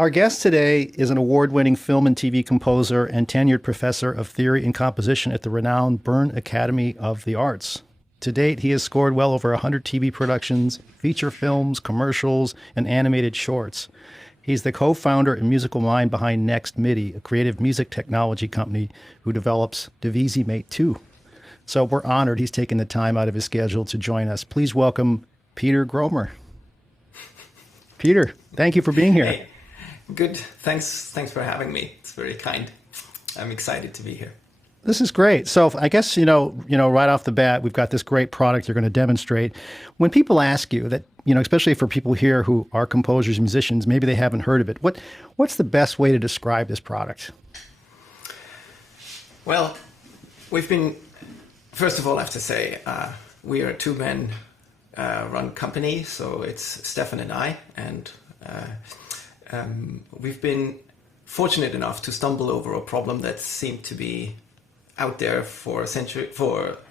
Our guest today is an award-winning film and TV composer and tenured professor of theory and composition at the renowned Bern Academy of the Arts. To date, he has scored well over 100 TV productions, feature films, commercials, and animated shorts. He's the co-founder and musical mind behind Nextmidi, a creative music technology company who develops Divisimate 2. So we're honored he's taken the time out of his schedule to join us. Please welcome Peter Gromer. Peter, thank you for being here. Hey, good. Thanks for having me. It's very kind. I'm excited to be here. This is great. So I guess, right off the bat, we've got this great product you're going to demonstrate. When people ask you that, especially for people here who are composers, musicians, maybe they haven't heard of it. What's the best way to describe this product? Well, first of all, I have to say, we are a two-man run company. So it's Stefan and I, and we've been fortunate enough to stumble over a problem that seemed to be out there for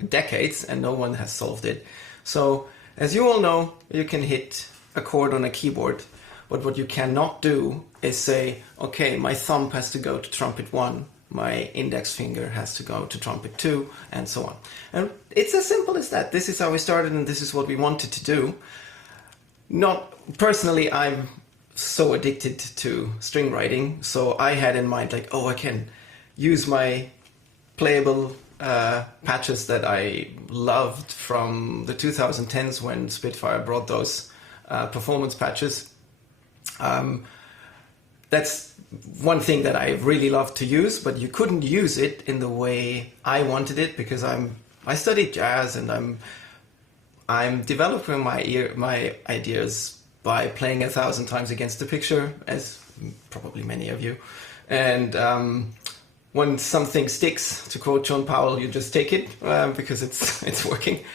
decades, and no one has solved it. So, as you all know, you can hit a chord on a keyboard, but what you cannot do is say, okay, my thumb has to go to trumpet 1, my index finger has to go to trumpet 2, and so on. And it's as simple as that. This is how we started, and this is what we wanted to do. Personally, I'm so addicted to string writing, so I had in mind, I can use my playable patches that I loved from the 2010s when Spitfire brought those performance patches. That's one thing that I really loved to use, but you couldn't use it in the way I wanted it because I studied jazz, and I'm developing my ideas by playing 1,000 times against the picture, as probably many of you, and when something sticks, to quote John Powell, you just take it because it's working.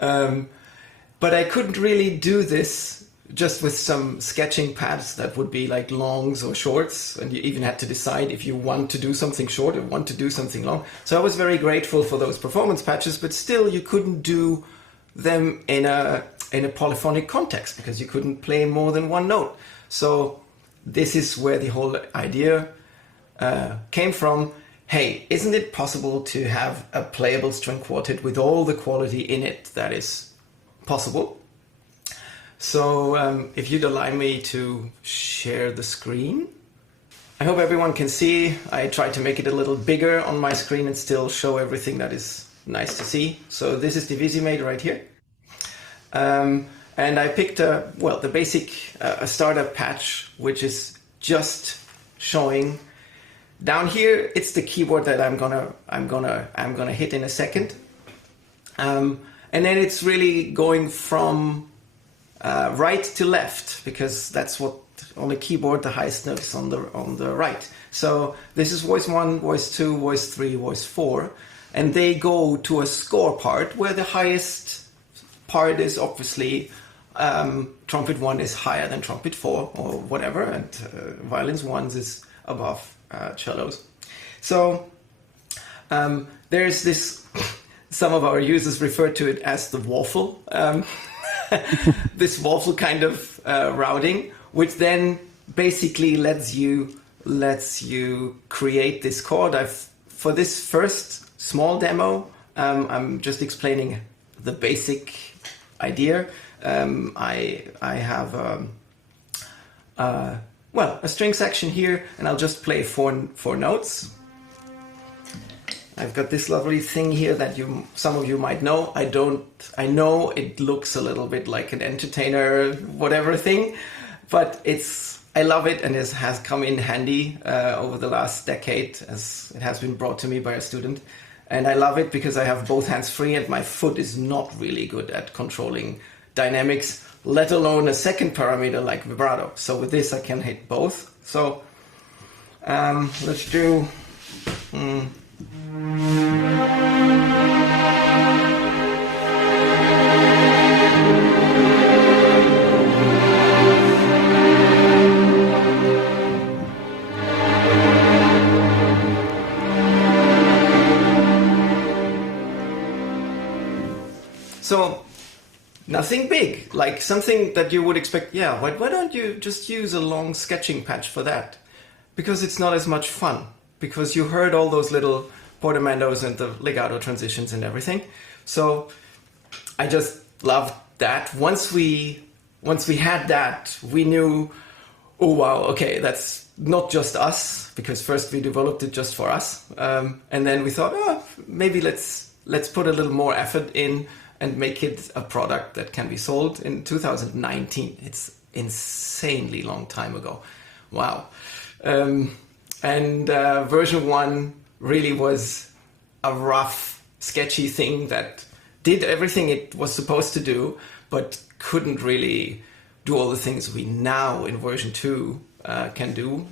But I couldn't really do this just with some sketching pads that would be like longs or shorts, and you even had to decide if you want to do something short or want to do something long. So I was very grateful for those performance patches, but still you couldn't do them in a polyphonic context because you couldn't play more than one note. So this is where the whole idea came from. Hey, isn't it possible to have a playable string quartet with all the quality in it that is possible? So if you'd allow me to share the screen. I hope everyone can see. I tried to make it a little bigger on my screen and still show everything that is nice to see. So this is Divisimate right here. And I picked the basic startup patch, which is just showing. Down here, it's the keyboard that I'm gonna hit in a second, and then it's really going from right to left because that's what on the keyboard the highest notes on the right. So this is voice 1, voice 2, voice 3, voice 4, and they go to a score part where the highest part is obviously trumpet 1 is higher than trumpet 4 or whatever, and violins 1 is above cellos. So there's this, some of our users refer to it as the waffle, this waffle kind of routing, which then basically lets you create this chord. For this first small demo, I'm just explaining the basic idea. I have a string section here, and I'll just play four notes. I've got this lovely thing here that some of you might know. I know it looks a little bit like an entertainer whatever thing, but I love it, and it has come in handy over the last decade as it has been brought to me by a student. And I love it because I have both hands free and my foot is not really good at controlling dynamics, let alone a second parameter like vibrato. So with this I can hit both. So let's do So nothing big, like something that you would expect. Yeah, why don't you just use a long sketching patch for that? Because it's not as much fun. Because you heard all those little portamandos and the legato transitions and everything. So I just loved that. Once we had that, we knew, oh wow, okay, that's not just us, because first we developed it just for us, and then we thought, oh, maybe let's put a little more effort in and make it a product that can be sold in 2019. It's insanely long time ago. Wow. And version 1 really was a rough, sketchy thing that did everything it was supposed to do, but couldn't really do all the things we now in version 2 can do.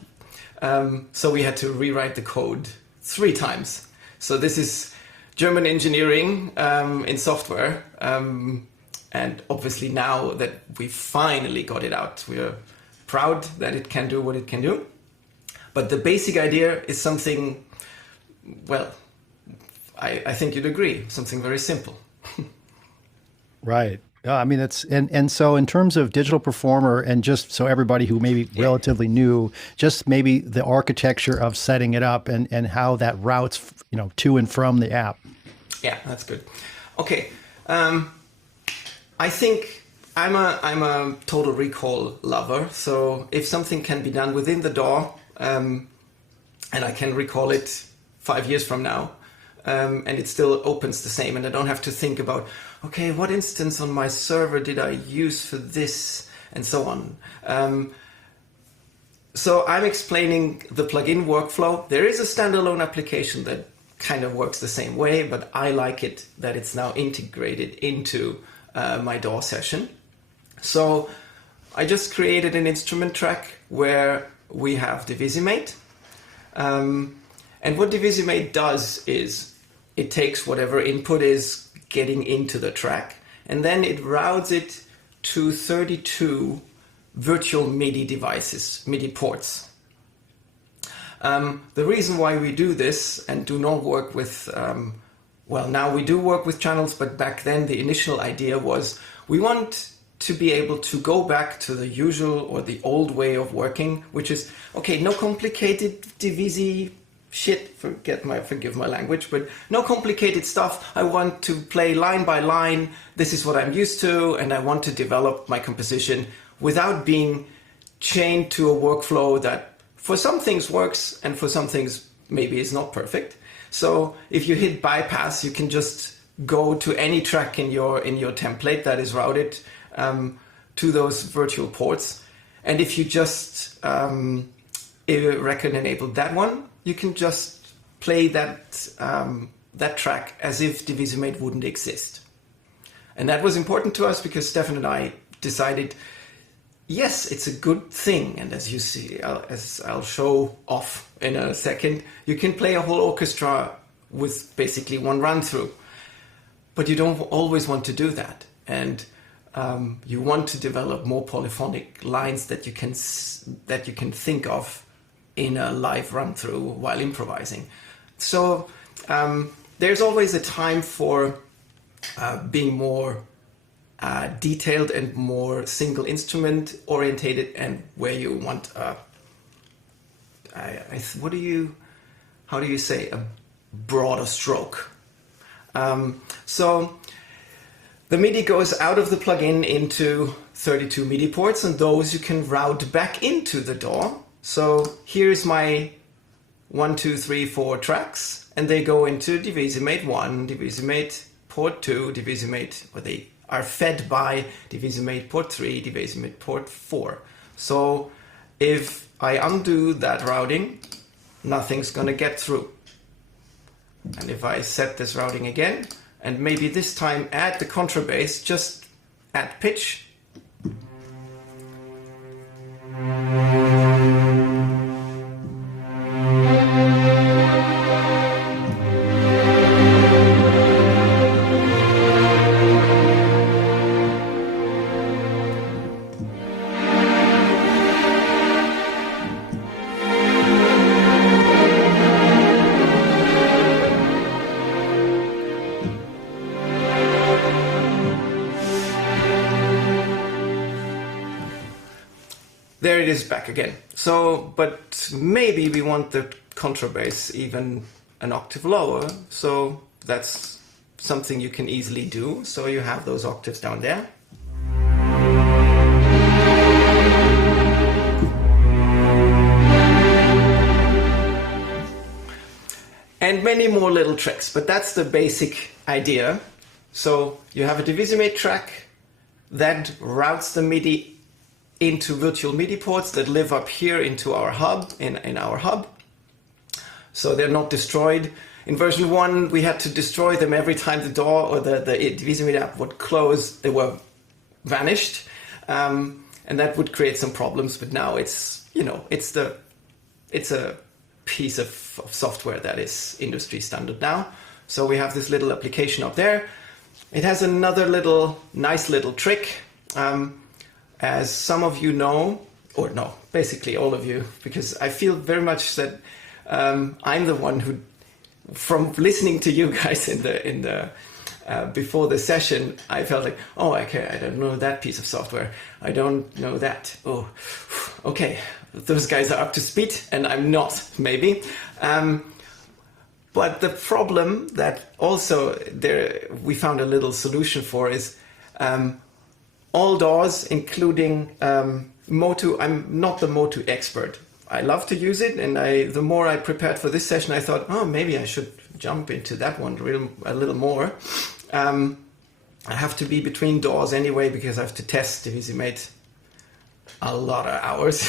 So we had to rewrite the code 3 times. So this is German engineering in software. And obviously now that we finally got it out, we're proud that it can do what it can do. But the basic idea is something, well, I think you'd agree, something very simple. Right. I mean, that's, and so in terms of Digital Performer, and just so everybody who may be relatively new, just maybe the architecture of setting it up and how that routes, to and from the app. Yeah, that's good. Okay. I think I'm a total recall lover. So if something can be done within the DAW, and I can recall it 5 years from now, and it still opens the same, and I don't have to think about, okay, what instance on my server did I use for this, and so on. So I'm explaining the plugin workflow. There is a standalone application that kind of works the same way, but I like it that it's now integrated into my DAW session. So I just created an instrument track where we have Divisimate. And what Divisimate does is it takes whatever input is getting into the track, and then it routes it to 32 virtual MIDI devices, MIDI ports. The reason why we do this and do not work with, well, now we do work with channels, but back then the initial idea was we want to be able to go back to the usual or the old way of working, which is, okay, no complicated divisi shit, forgive my language, but no complicated stuff. I want to play line by line. This is what I'm used to, and I want to develop my composition without being chained to a workflow that for some things works and for some things maybe is not perfect. So if you hit bypass, you can just go to any track in your template that is routed to those virtual ports. And if you just record enabled that one, you can just play that track as if Divisimate wouldn't exist. And that was important to us because Stefan and I decided, yes, it's a good thing. And as you see, as I'll show off in a second, you can play a whole orchestra with basically one run through. But you don't always want to do that. And you want to develop more polyphonic lines that you can think of in a live run through while improvising. So there's always a time for being more detailed and more single instrument orientated, and where you want how do you say, a broader stroke. So the MIDI goes out of the plugin into 32 MIDI ports, and those you can route back into the DAW. So here's my 1, 2, 3, 4 tracks, and they go into Divisimate 1, Divisimate port 2, Divisimate, or they are fed by Divisimate port 3, Divisimate port 4. So if I undo that routing, nothing's gonna get through. And if I set this routing again, and maybe this time add the contrabass, just add pitch. there it is back again. So, but maybe we want the contrabass even an octave lower. So that's something you can easily do. So you have those octaves down there. And many more little tricks, but that's the basic idea. So you have a Divisimate track that routes the MIDI into virtual MIDI ports that live up here into our hub, in our hub. So they're not destroyed. In version 1, we had to destroy them every time the door or the Divisimate app would close, they were vanished. And that would create some problems, but now it's, you know, it's a piece of software that is industry standard now. So we have this little application up there. It has another nice little trick. As some of you know, or no, basically all of you, because I feel very much that I'm the one who, from listening to you guys in the before the session, I felt like, oh, okay, I don't know that piece of software. I don't know that. Oh, okay, those guys are up to speed and I'm not, maybe. But the problem that also we found a little solution for is all DAWs, including MOTU. I'm not the MOTU expert. I love to use it, and the more I prepared for this session, I thought, oh, maybe I should jump into that one a little more. I have to be between DAWs anyway because I have to test Divisimate a lot of hours.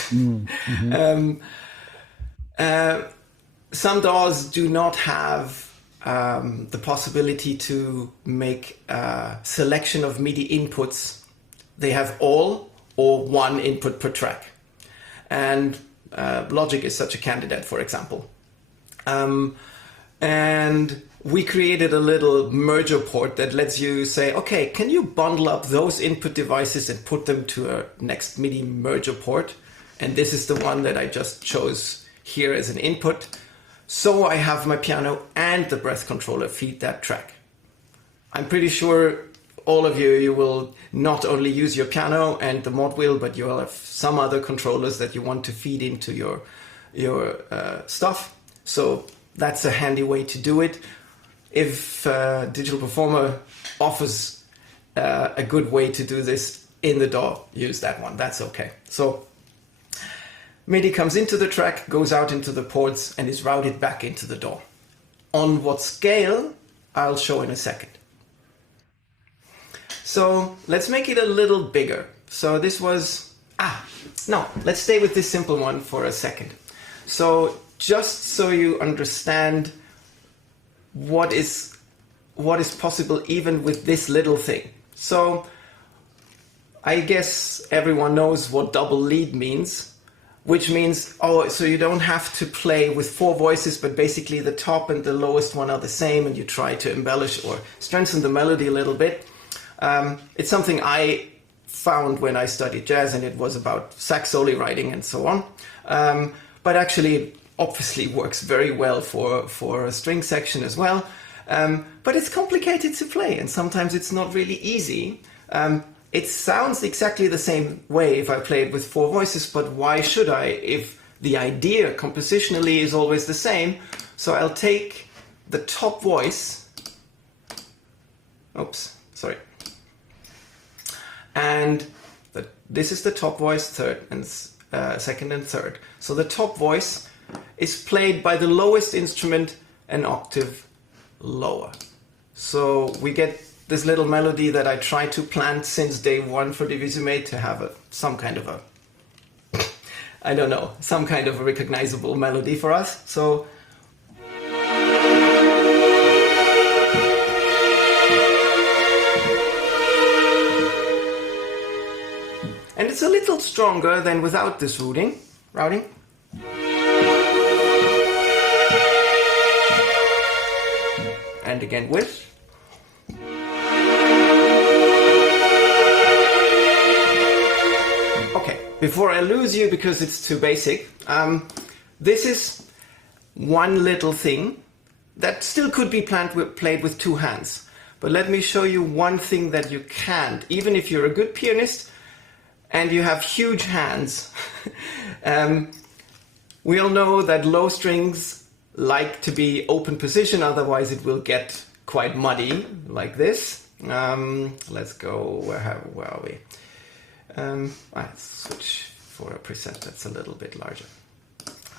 Some DAWs do not have the possibility to make a selection of MIDI inputs. They have all or one input per track. And Logic is such a candidate, for example. And we created a little merger port that lets you say, okay, can you bundle up those input devices and put them to a Nextmidi merger port? And this is the one that I just chose here as an input. So I have my piano and the breath controller feed that track. I'm pretty sure all of you will not only use your piano and the mod wheel, but you will have some other controllers that you want to feed into your stuff. So that's a handy way to do it. If Digital Performer offers a good way to do this in the DAW, use that one. That's okay. So MIDI comes into the track, goes out into the ports, and is routed back into the DAW. On what scale, I'll show in a second. So let's make it a little bigger. So this was, no, let's stay with this simple one for a second. So just so you understand what is possible even with this little thing. So I guess everyone knows what double lead means, which means, so you don't have to play with 4 voices, but basically the top and the lowest one are the same, and you try to embellish or strengthen the melody a little bit. It's something I found when I studied jazz, and it was about sax solo writing and so on. But actually, it obviously works very well for a string section as well. But it's complicated to play, and sometimes it's not really easy. It sounds exactly the same way if I play it with 4 voices, but why should I if the idea compositionally is always the same? So I'll take the top voice. Oops, sorry. And this is the top voice, second and third. So the top voice is played by the lowest instrument an octave lower. So we get this little melody that I tried to plant since day one for Divisimate to have some kind of a recognizable melody for us. So and it's a little stronger than without this routing. And again with. Okay, before I lose you because it's too basic, this is one little thing that still could be played with 2 hands. But let me show you one thing that you can't, even if you're a good pianist. and you have huge hands. We all know that low strings like to be open position, otherwise it will get quite muddy like this. Let's go, where are we? Let's switch for a preset that's a little bit larger.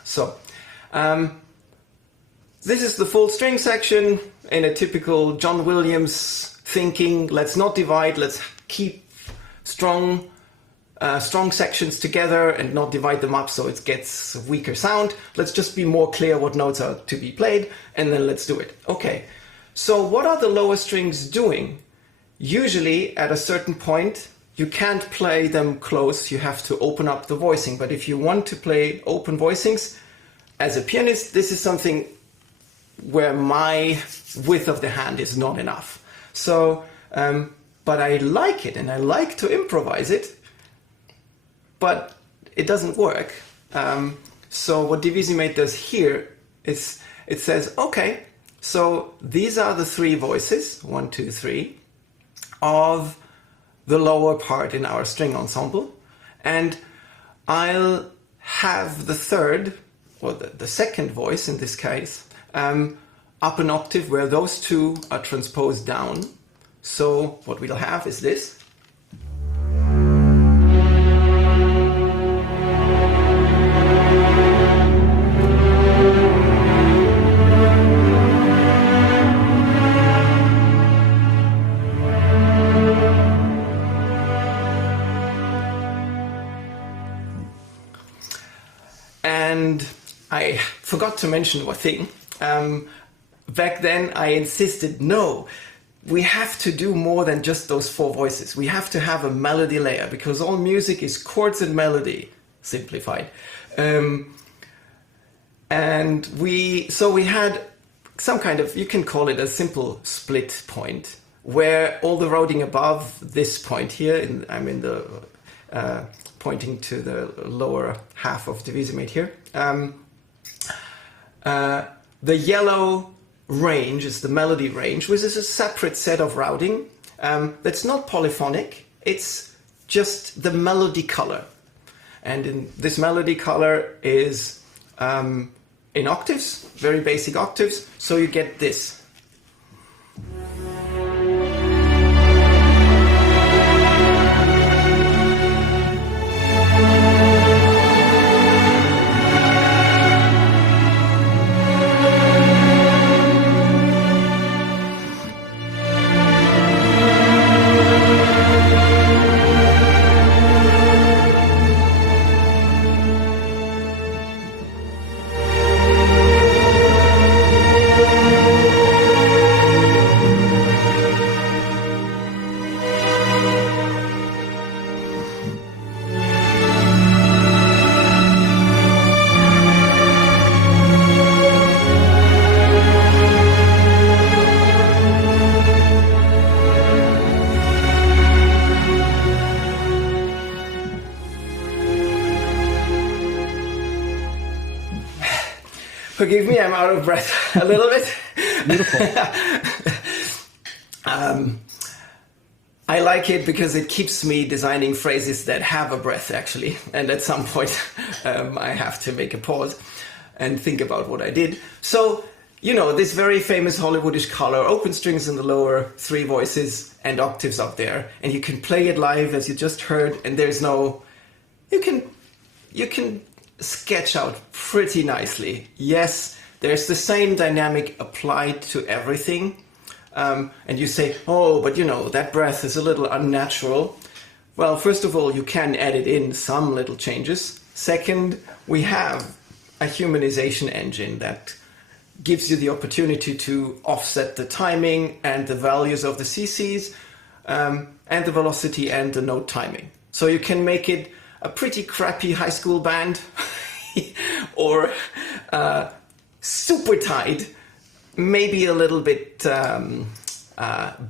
So, this is the full string section in a typical John Williams thinking. Let's not divide, let's keep strong sections together and not divide them up so it gets a weaker sound. Let's just be more clear what notes are to be played, and then let's do it. Okay, so what are the lower strings doing? Usually at a certain point you can't play them close, you have to open up the voicing. But if you want to play open voicings as a pianist, this is something where my width of the hand is not enough. So, but I like it and I like to improvise it, but it doesn't work. So what Divisimate does here is it says, okay, so these are the three voices, 1, 2, 3, of the lower part in our string ensemble, and I'll have the third, or the second voice in this case, up an octave where those two are transposed down. So what we'll have is this. And I forgot to mention one thing. Back then I insisted, no, we have to do more than just those four voices. We have to have a melody layer, because all music is chords and melody, simplified. And we had some kind of, you can call it a simple split point, where all the roading above this point here, I'm in the pointing to the lower half of Divisimate here. The yellow range is the melody range, which is a separate set of routing that's not polyphonic, it's just the melody color. And in this melody color is in octaves, very basic octaves, so you get this. Forgive me, I'm out of breath a little bit. Beautiful. I like it because it keeps me designing phrases that have a breath, actually. And at some point, I have to make a pause and think about what I did. So, you know, this very famous Hollywoodish color, open strings in the lower, three voices and octaves up there. And you can play it live, as you just heard, and there's no... You can sketch out pretty nicely. Yes, there's the same dynamic applied to everything. And you say, oh, but you know, that breath is a little unnatural. Well, first of all, you can edit in some little changes. Second, we have a humanization engine that gives you the opportunity to offset the timing and the values of the CCs, and the velocity and the note timing. So you can make it a pretty crappy high school band or super tight, maybe a little bit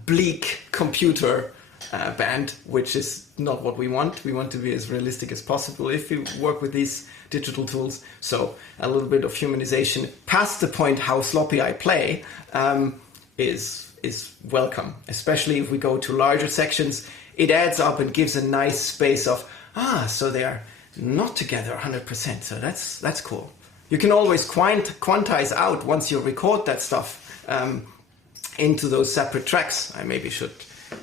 bleak computer band, which is not what we want. We want to be as realistic as possible if we work with these digital tools. So a little bit of humanization past the point how sloppy I play is welcome, especially if we go to larger sections. It adds up and gives a nice space of, so they are not together 100%. So that's cool. You can always quantize out once you record that stuff into those separate tracks. I maybe should.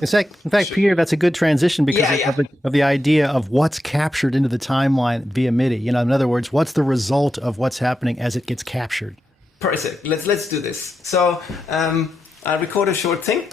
In fact, Peter, that's a good transition because Yeah. of the idea of what's captured into the timeline via MIDI. You know, in other words, what's the result of what's happening as it gets captured? Perfect. Let's do this. So I'll record a short thing.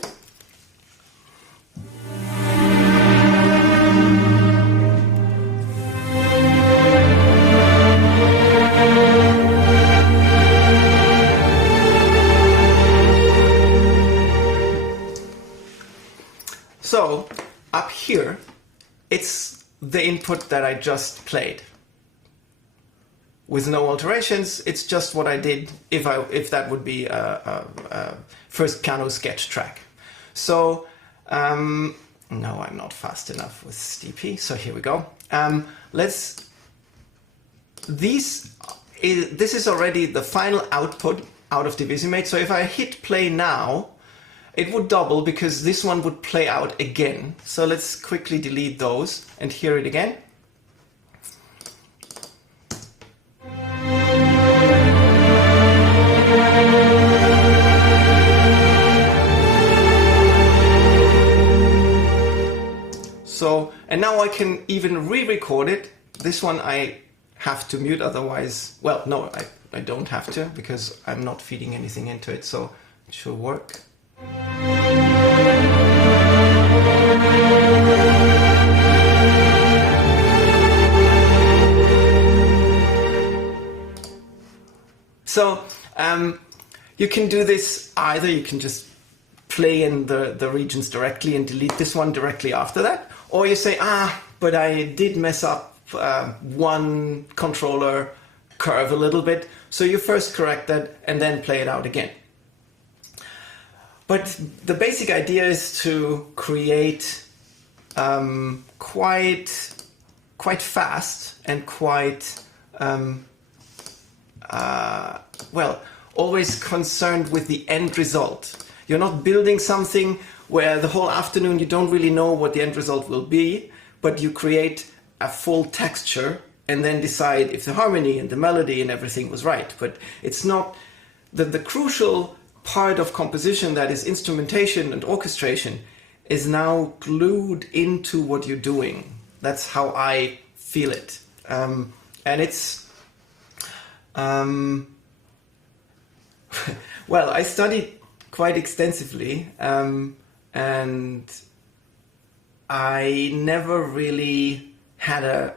So up here, it's the input that I just played. With no alterations, it's just what I did if that would be a first piano sketch track. So no, I'm not fast enough with DP. So here we go. This is already the final output out of Divisimate. So if I hit play now, it would double because this one would play out again. So let's quickly delete those and hear it again. So, and now I can even re-record it. This one I have to mute, otherwise, well, no, I don't have to because I'm not feeding anything into it, so it should work. So you can do this either, you can just play in the regions directly and delete this one directly after that, or you say, but I did mess up one controller curve a little bit, so you first correct that and then play it out again. But the basic idea is to create quite fast and quite well, always concerned with the end result. You're not building something where the whole afternoon you don't really know what the end result will be, but you create a full texture and then decide if the harmony and the melody and everything was right. But it's not the crucial part of composition, that is instrumentation and orchestration, is now glued into what you're doing. That's how I feel it. And it's well, I studied quite extensively and I never really had a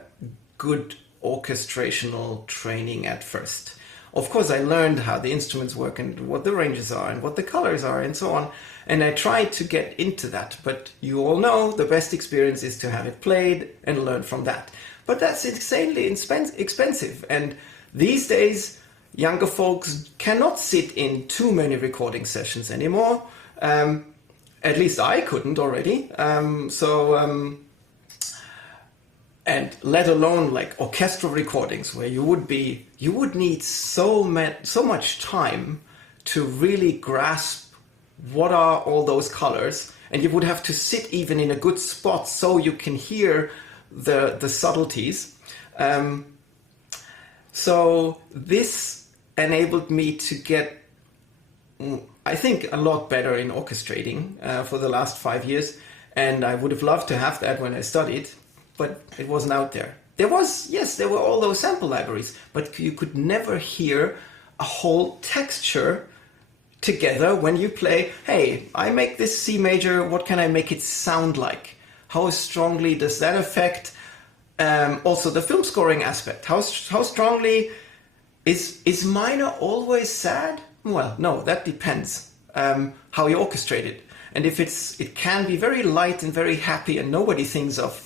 good orchestrational training at first. Of course, I learned how the instruments work and what the ranges are and what the colors are and so on. And I tried to get into that. But you all know the best experience is to have it played and learn from that. But that's insanely expensive. And these days, younger folks cannot sit in too many recording sessions anymore. At least I couldn't already. And let alone like orchestral recordings where you would need so much time to really grasp what are all those colors, and you would have to sit even in a good spot so you can hear the subtleties. So this enabled me to get, I think, a lot better in orchestrating for the last 5 years, and I would have loved to have that when I studied. But it wasn't out there. There were all those sample libraries, but you could never hear a whole texture together when you play, hey, I make this C major, what can I make it sound like? How strongly does that affect also the film scoring aspect? How strongly is minor always sad? Well, no, that depends how you orchestrate it. And if it can be very light and very happy and nobody thinks of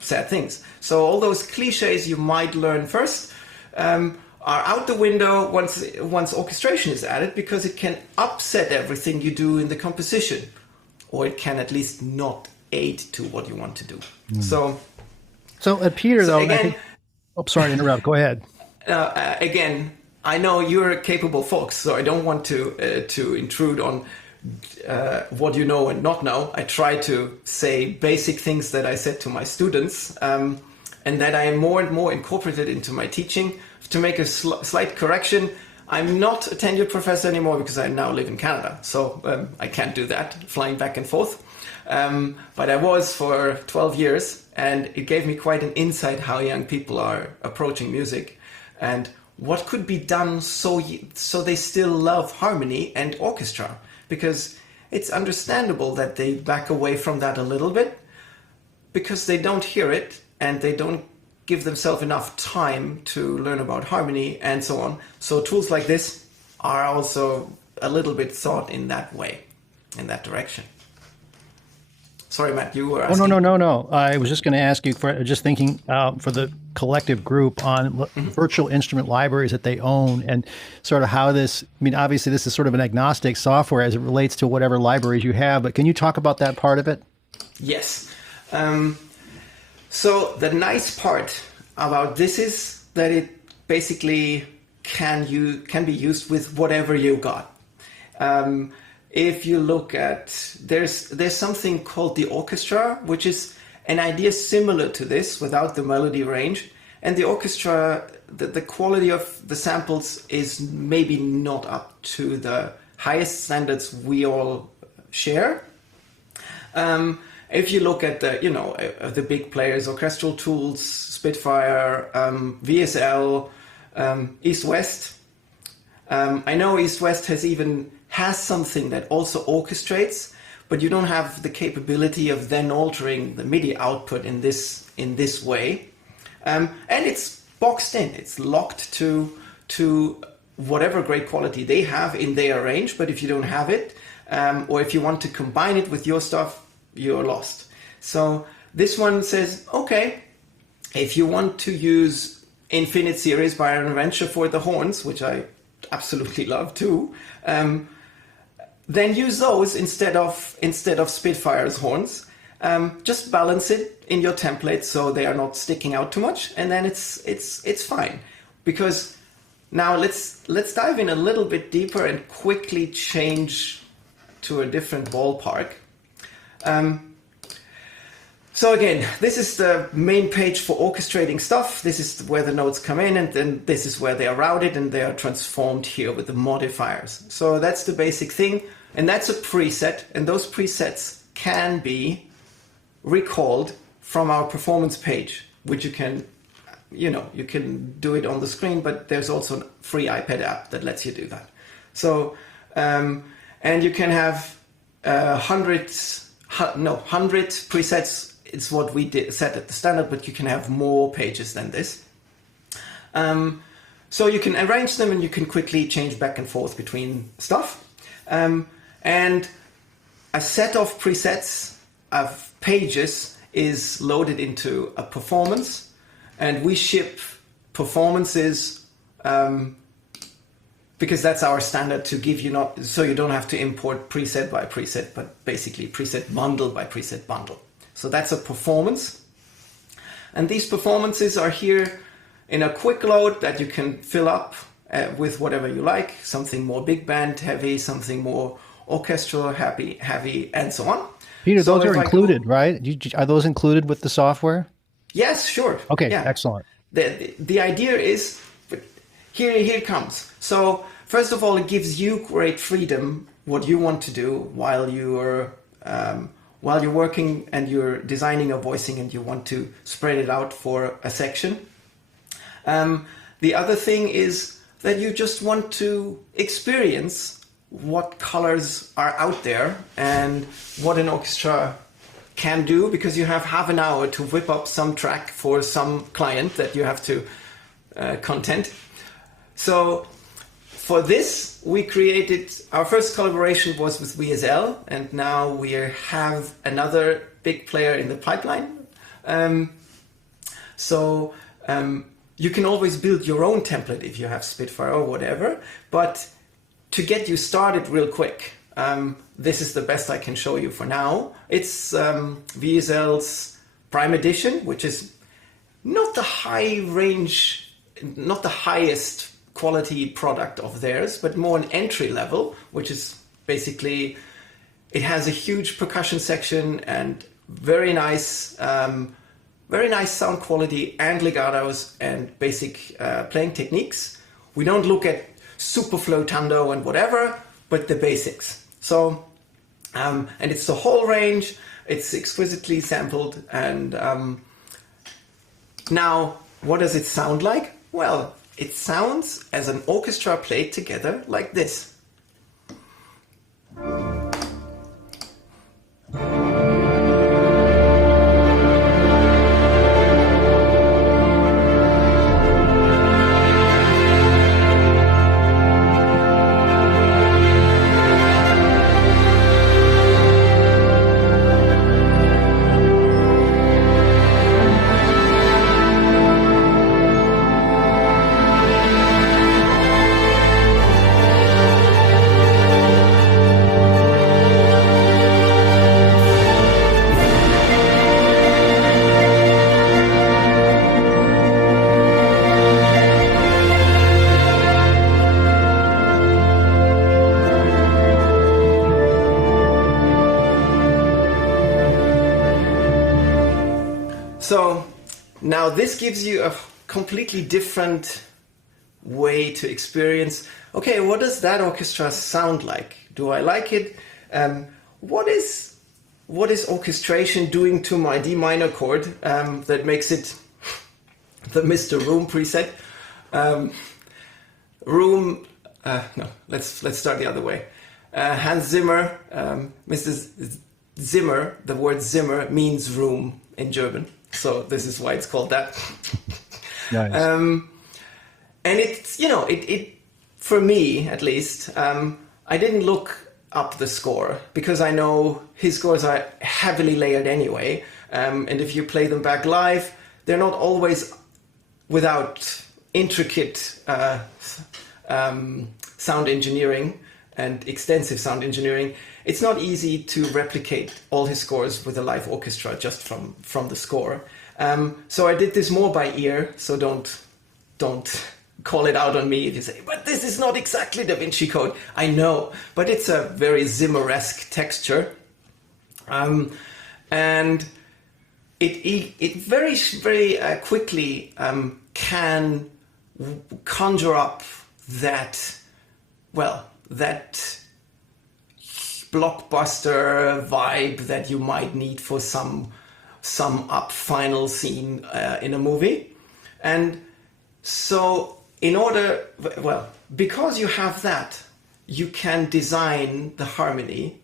sad things. So all those cliches you might learn first are out the window once orchestration is added, because it can upset everything you do in the composition, or it can at least not aid to what you want to do. So Peter, though, again, sorry to interrupt. Go ahead. Again, I know you're capable folks, so I don't want to intrude on what you know and not know. I try to say basic things that I said to my students, and that I more and more incorporated into my teaching. To make a slight correction, I'm not a tenured professor anymore because I now live in Canada, so I can't do that, flying back and forth. But I was for 12 years, and it gave me quite an insight how young people are approaching music and what could be done so they still love harmony and orchestra, because it's understandable that they back away from that a little bit because they don't hear it and they don't give themselves enough time to learn about harmony and so on. So tools like this are also a little bit thought in that way, in that direction. Sorry, Matt, you were asking. Oh, no. I was just going to ask you, for just thinking for the collective group on virtual instrument libraries that they own and sort of how this, I mean, obviously this is sort of an agnostic software as it relates to whatever libraries you have, but can you talk about that part of it? Yes. So the nice part about this is that it basically can be used with whatever you got. If you look at, there's something called the orchestra, which is an idea similar to this without the melody range. And the orchestra, the quality of the samples is maybe not up to the highest standards we all share. If you look at the big players, Orchestral Tools, Spitfire, VSL, East West. I know East West has something that also orchestrates, but you don't have the capability of then altering the MIDI output in this way. And it's boxed in, it's locked to whatever great quality they have in their range. But if you don't have it, or if you want to combine it with your stuff, you're lost. So this one says, okay, if you want to use Infinite Series by Aaron Venture for the horns, which I absolutely love too, then use those instead of Spitfire's horns. Just balance it in your template so they are not sticking out too much, and then it's fine. Because now let's dive in a little bit deeper and quickly change to a different ballpark. So again, this is the main page for orchestrating stuff. This is where the notes come in, and then this is where they are routed and they are transformed here with the modifiers. So that's the basic thing, and that's a preset, and those presets can be recalled from our performance page, which you can do it on the screen, but there's also a free iPad app that lets you do that. So, and you can have 100 presets. It's what we set at the standard, but you can have more pages than this. So you can arrange them and you can quickly change back and forth between stuff. And a set of presets of pages is loaded into a performance, and we ship performances because that's our standard to give you so you don't have to import preset by preset, but basically preset bundle by preset bundle. So that's a performance. And these performances are here in a quick load that you can fill up with whatever you like, something more big band heavy, something more orchestral heavy, and so on. Peter, those are included, right? Are those included with the software? Yes, sure. Okay, yeah. Excellent. The idea is, here it comes. So first of all, it gives you great freedom what you want to do while you're working and you're designing or voicing and you want to spread it out for a section. The other thing is that you just want to experience what colors are out there and what an orchestra can do, because you have half an hour to whip up some track for some client that you have to content. So for this, we created, our first collaboration was with VSL, and now we have another big player in the pipeline. You can always build your own template if you have Spitfire or whatever, but to get you started real quick, this is the best I can show you for now. It's VSL's Prime Edition, which is not the high range, not the highest quality product of theirs, but more an entry level, which is basically, it has a huge percussion section and very nice very nice sound quality and legatos and basic playing techniques. We don't look at super flotando and whatever, but the basics. So, and it's the whole range. It's exquisitely sampled. And now, what does it sound like? Well, it sounds as an orchestra played together like this. So now this gives you a completely different way to experience, okay, what does that orchestra sound like? Do I like it? What is orchestration doing to my D minor chord that makes it the Mr. Room preset? No, let's start the other way. Hans Zimmer, Mrs. Zimmer, the word Zimmer means room in German. So this is why it's called that. Nice. And it's, it for me at least, I didn't look up the score because I know his scores are heavily layered anyway. And if you play them back live, they're not always without intricate sound engineering and extensive sound engineering. It's not easy to replicate all his scores with a live orchestra just from the score. So I did this more by ear, so don't call it out on me if you say, but this is not exactly Da Vinci Code. I know, but it's a very Zimmer-esque texture. And it very, very quickly can conjure up that blockbuster vibe that you might need for some up final scene in a movie. And so because you have that, you can design the harmony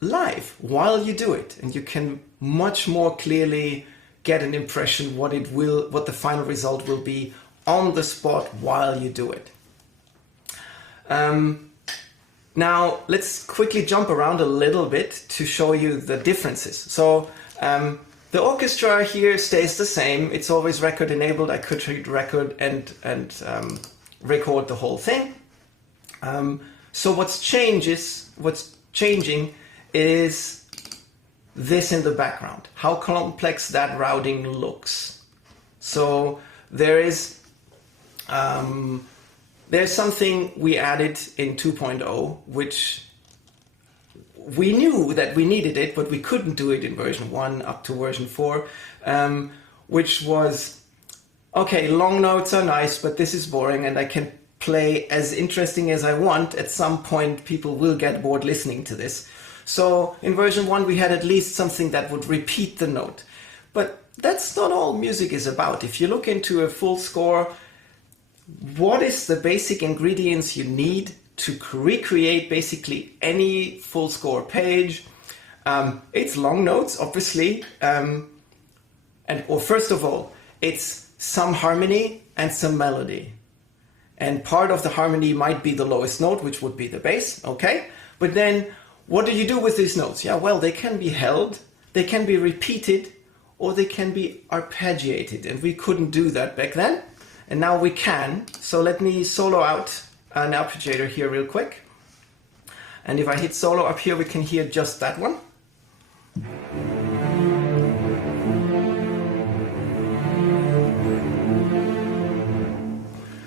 live while you do it, and you can much more clearly get an impression what the final result will be on the spot while you do it. Now let's quickly jump around a little bit to show you the differences. So the orchestra here stays the same. It's always record enabled. I could read record and record the whole thing. So what's changing is this in the background, how complex that routing looks. So there's something we added in 2.0, which we knew that we needed it, but we couldn't do it in version 1 up to version 4, which was, okay, long notes are nice, but this is boring and I can play as interesting as I want. At some point, people will get bored listening to this. So in version 1, we had at least something that would repeat the note. But that's not all music is about. If you look into a full score, what is the basic ingredients you need to recreate basically any full score page? It's long notes, obviously. First of all, it's some harmony and some melody. And part of the harmony might be the lowest note, which would be the bass, okay? But then what do you do with these notes? Yeah, well, they can be held, they can be repeated, or they can be arpeggiated. And we couldn't do that back then. And now we can. So let me solo out an arpeggiator here real quick. And if I hit solo up here, we can hear just that one.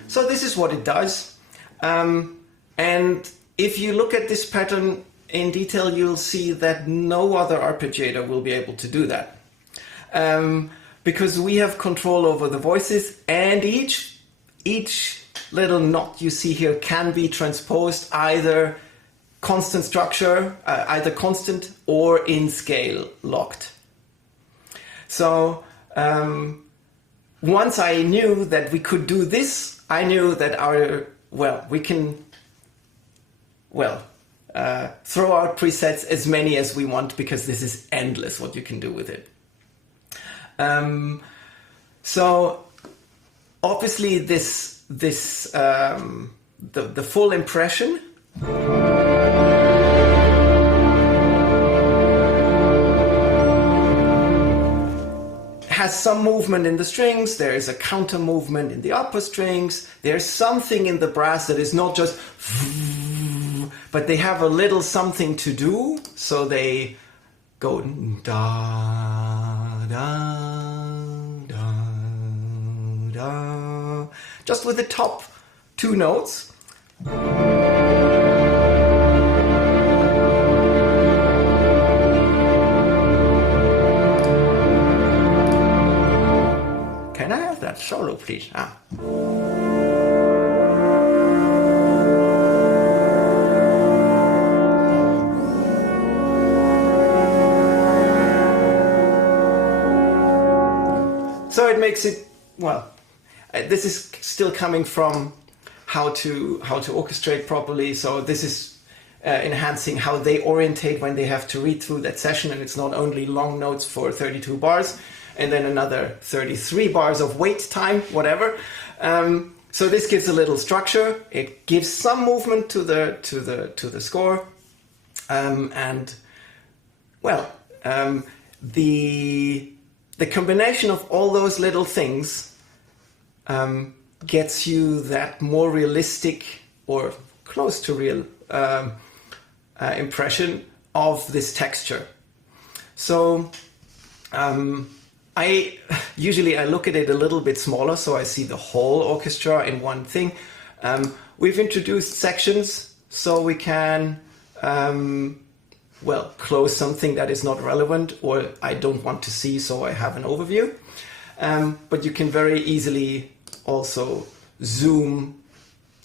So this is what it does. And if you look at this pattern in detail, you'll see that no other arpeggiator will be able to do that. because we have control over the voices, and each little knot you see here can be transposed either constant structure, either constant or in scale locked. So once I knew that we could do this, I knew that we can throw out presets as many as we want, because this is endless what you can do with it. So obviously the full impression has some movement in the strings, there is a counter movement in the upper strings, there's something in the brass that is not just, but they have a little something to do, so they go da, da, da, da, just with the top two notes. Can I have that solo, please? So it makes it, this is still coming from how to orchestrate properly. So this is enhancing how they orientate when they have to read through that session, and it's not only long notes for 32 bars and then another 33 bars of wait time, whatever. So this gives a little structure. It gives some movement to the score, the combination of all those little things gets you that more realistic or close to real impression of this texture. So I look at it a little bit smaller, so I see the whole orchestra in one thing. We've introduced sections so we can close something that is not relevant or I don't want to see, so I have an overview. But you can very easily also zoom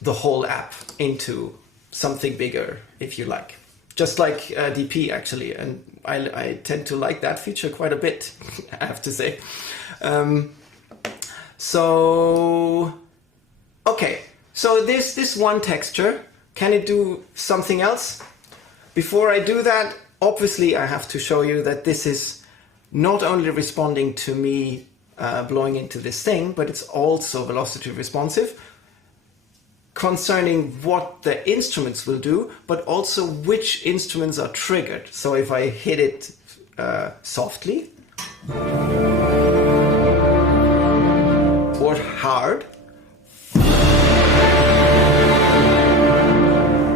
the whole app into something bigger if you like. Just like DP actually, and I tend to like that feature quite a bit, I have to say. So there's this one texture. Can it do something else? Before I do that, obviously I have to show you that this is not only responding to me blowing into this thing, but it's also velocity responsive, concerning what the instruments will do, but also which instruments are triggered. So if I hit it softly or hard,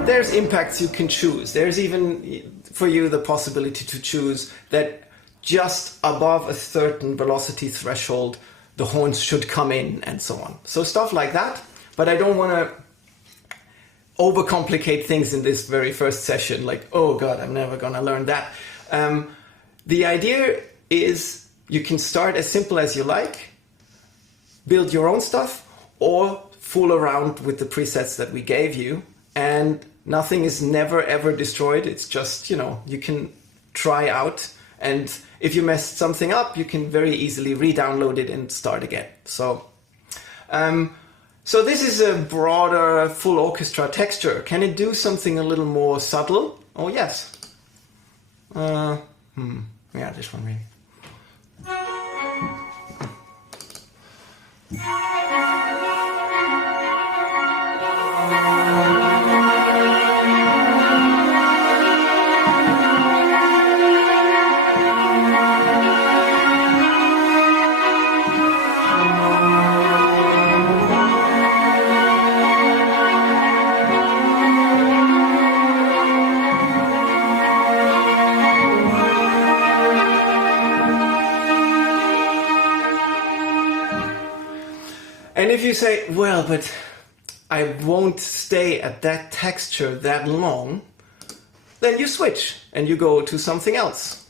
there's impacts you can choose. There's even for you the possibility to choose that just above a certain velocity threshold the horns should come in and so on. So stuff like that, but I don't want to overcomplicate things in this very first session, like, oh god, I'm never gonna learn that. The idea is you can start as simple as you like, build your own stuff, or fool around with the presets that we gave you, and nothing is never ever destroyed. It's just, you can try out, and if you messed something up, you can very easily re-download it and start again. So this is a broader full orchestra texture. Can it do something a little more subtle? Oh yes. Yeah, this one maybe. And if you say, well, but I won't stay at that texture that long, then you switch and you go to something else.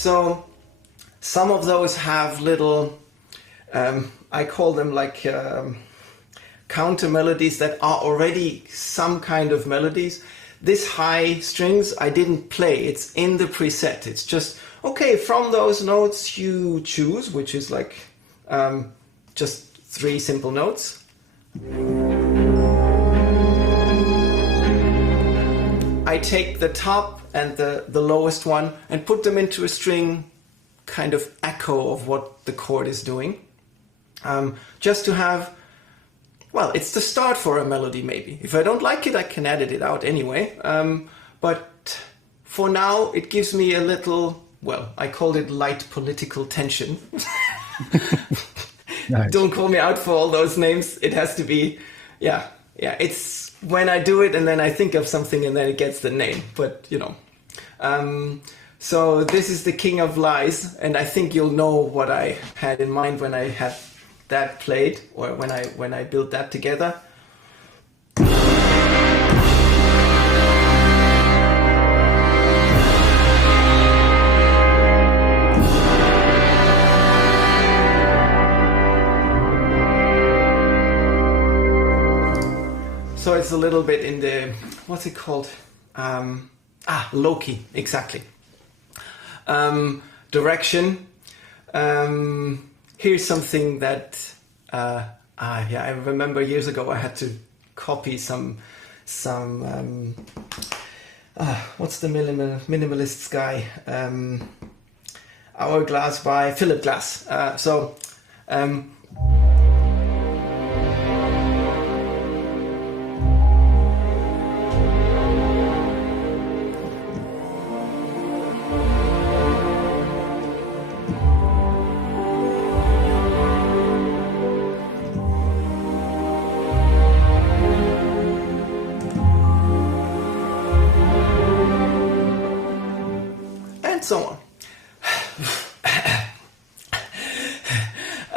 So some of those have little, I call them like counter melodies that are already some kind of melodies. This high strings I didn't play, it's in the preset. It's just, okay, from those notes you choose, which is like just 3 simple notes. I take the top and the lowest one and put them into a string kind of echo of what the chord is doing. Just to have, well, it's the start for a melody maybe. If I don't like it, I can edit it out anyway. But for now, it gives me a little, well, I call it light political tension. Nice. Don't call me out for all those names. It has to be, yeah. It's when I do it and then I think of something and then it gets the name. But, you know. So this is the King of Lies, and I think you'll know what I had in mind when I had that played, or when I built that together. So it's a little bit in the, what's it called? Low key, exactly. Direction. Here's something that, I remember years ago I had to copy some what's the minimalist's guy? Hourglass by Philip Glass. So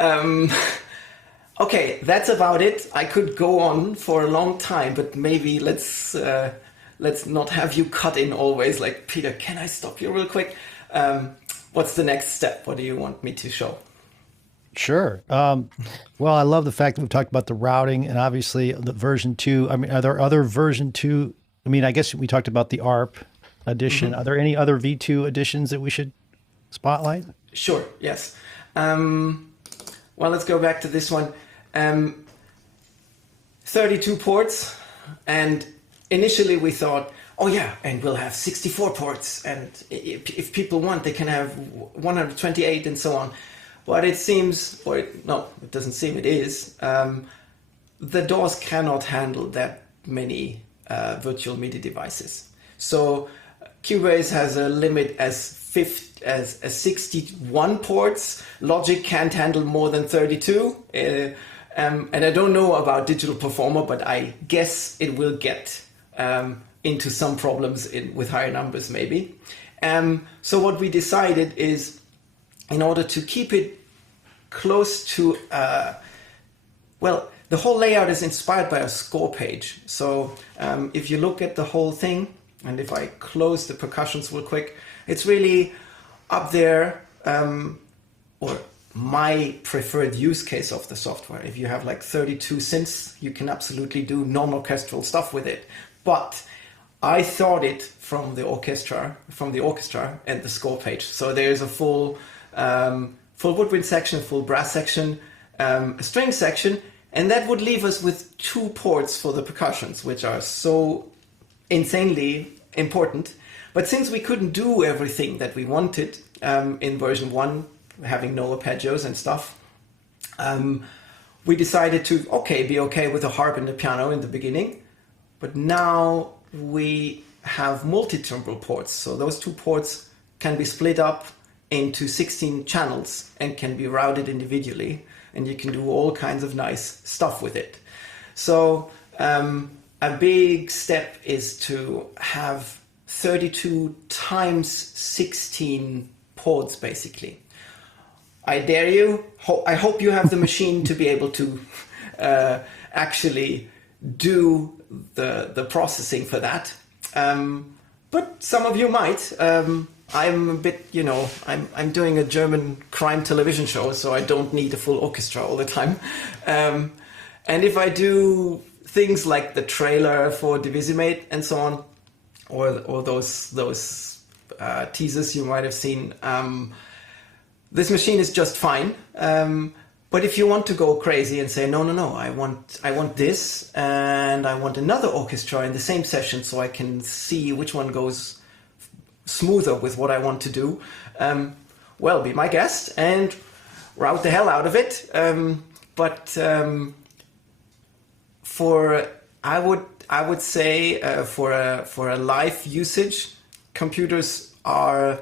on. Okay, that's about it. I could go on for a long time, but maybe let's not have you cut in always. Like, Peter, can I stop you real quick? What's the next step? What do you want me to show? Sure. Well, I love the fact that we've talked about the routing and obviously the version 2. I mean, are there other version 2? I mean, I guess we talked about the ARP edition. Mm-hmm. Are there any other V2 editions that we should spotlight? Sure, yes. Well, let's go back to this one. 32 ports, and initially we thought, oh yeah, and we'll have 64 ports, and if people want, they can have 128 and so on. But it seems, it doesn't seem, it is, the DAWs cannot handle that many virtual MIDI devices. So Cubase has a limit as 61 ports. Logic can't handle more than 32. And I don't know about Digital Performer, but I guess it will get into some problems with higher numbers maybe. So what we decided is, in order to keep it close to, the whole layout is inspired by a score page. So if you look at the whole thing, and if I close the percussions real quick, it's really up there, or my preferred use case of the software. If you have like 32 synths, you can absolutely do non-orchestral stuff with it. But I thought it from the orchestra and the score page. So there's a full woodwind section, full brass section, a string section, and that would leave us with 2 ports for the percussions, which are so insanely important. But since we couldn't do everything that we wanted in version 1, having no arpeggios and stuff, we decided to be okay with a harp and a piano in the beginning. But now we have multi-timbral ports. So those 2 ports can be split up into 16 channels and can be routed individually. And you can do all kinds of nice stuff with it. So a big step is to have 32 times 16 ports, basically. I dare you. I hope you have the machine to be able to actually do the processing for that. But some of you might. I'm a bit, I'm doing a German crime television show, so I don't need a full orchestra all the time. And if I do things like the trailer for Divisimate and so on, or those teasers you might have seen, this machine is just fine. But if you want to go crazy and say, no, I want this, and I want another orchestra in the same session so I can see which one goes smoother with what I want to do, well, be my guest and route the hell out of it. I would say for a live usage, computers are,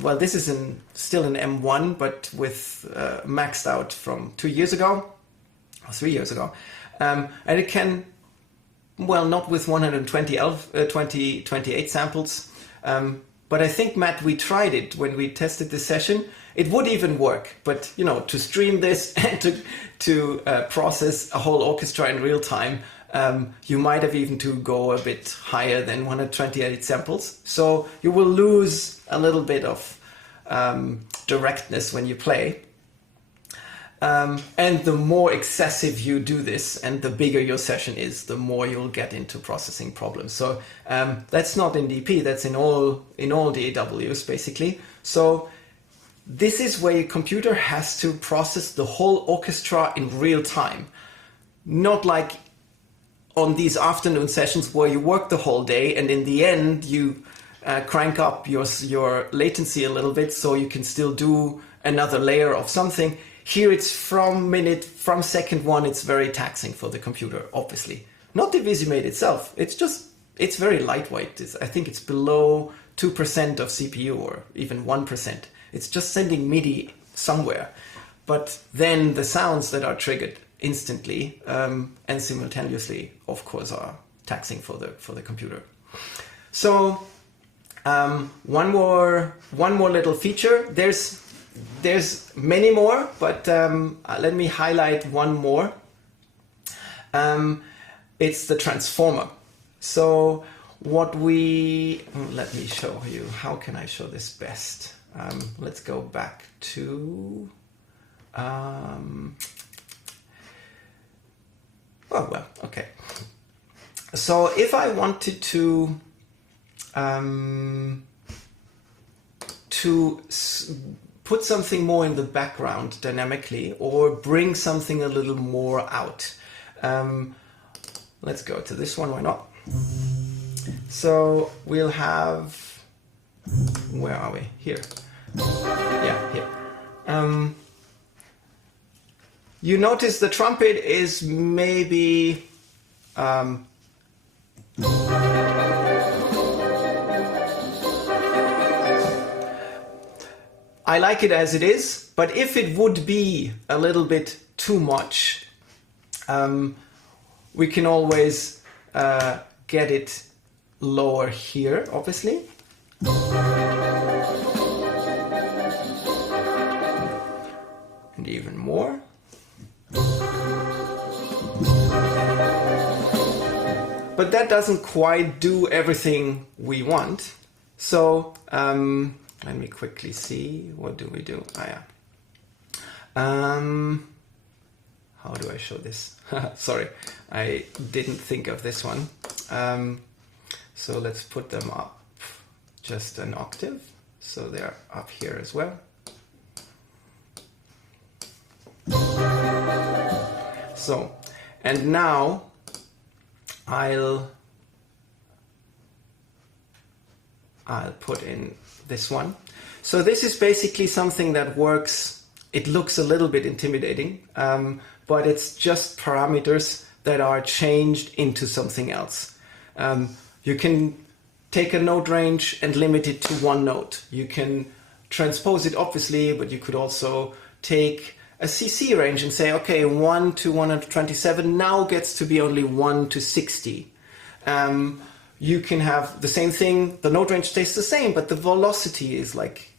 well, this is still an M1, but with maxed out from 2 years ago or 3 years ago, and it can, well, not with 28 samples. But I think, Matt, we tried it when we tested this session. It would even work, but to stream this and to process a whole orchestra in real time, you might have even to go a bit higher than 128 samples. So you will lose a little bit of directness when you play. And the more excessive you do this and the bigger your session is, the more you'll get into processing problems. So that's not in DP, that's in all DAWs basically. So this is where your computer has to process the whole orchestra in real time. Not like on these afternoon sessions where you work the whole day and in the end you crank up your latency a little bit so you can still do another layer of something. Here it's from second one, it's very taxing for the computer, obviously. Not the Divisimate itself, it's very lightweight. I think it's below 2% of CPU or even 1%. It's just sending MIDI somewhere. But then the sounds that are triggered instantly and simultaneously, of course, are taxing for the computer. So one more little feature. There's many more, but let me highlight one more. It's the transformer. So let me show you. How can I show this best? Let's go back to... okay. So if I wanted to put something more in the background dynamically or bring something a little more out. Let's go to this one, why not? So we'll have, where are we? Here. Yeah, here. You notice the trumpet is maybe I like it as it is, but if it would be a little bit too much, we can always get it lower here, obviously. And even more. But that doesn't quite do everything we want. So, let me quickly see, what do we do? How do I show this? Sorry, I didn't think of this one. So let's put them up just an octave. So they're up here as well. So, and now I'll put in this one. So this is basically something that works. It looks a little bit intimidating, but it's just parameters that are changed into something else. You can take a note range and limit it to one note. You can transpose it, obviously, but you could also take a CC range and say, okay, 1 to 127 now gets to be only 1 to 60. You can have the same thing, the note range stays the same, but the velocity is like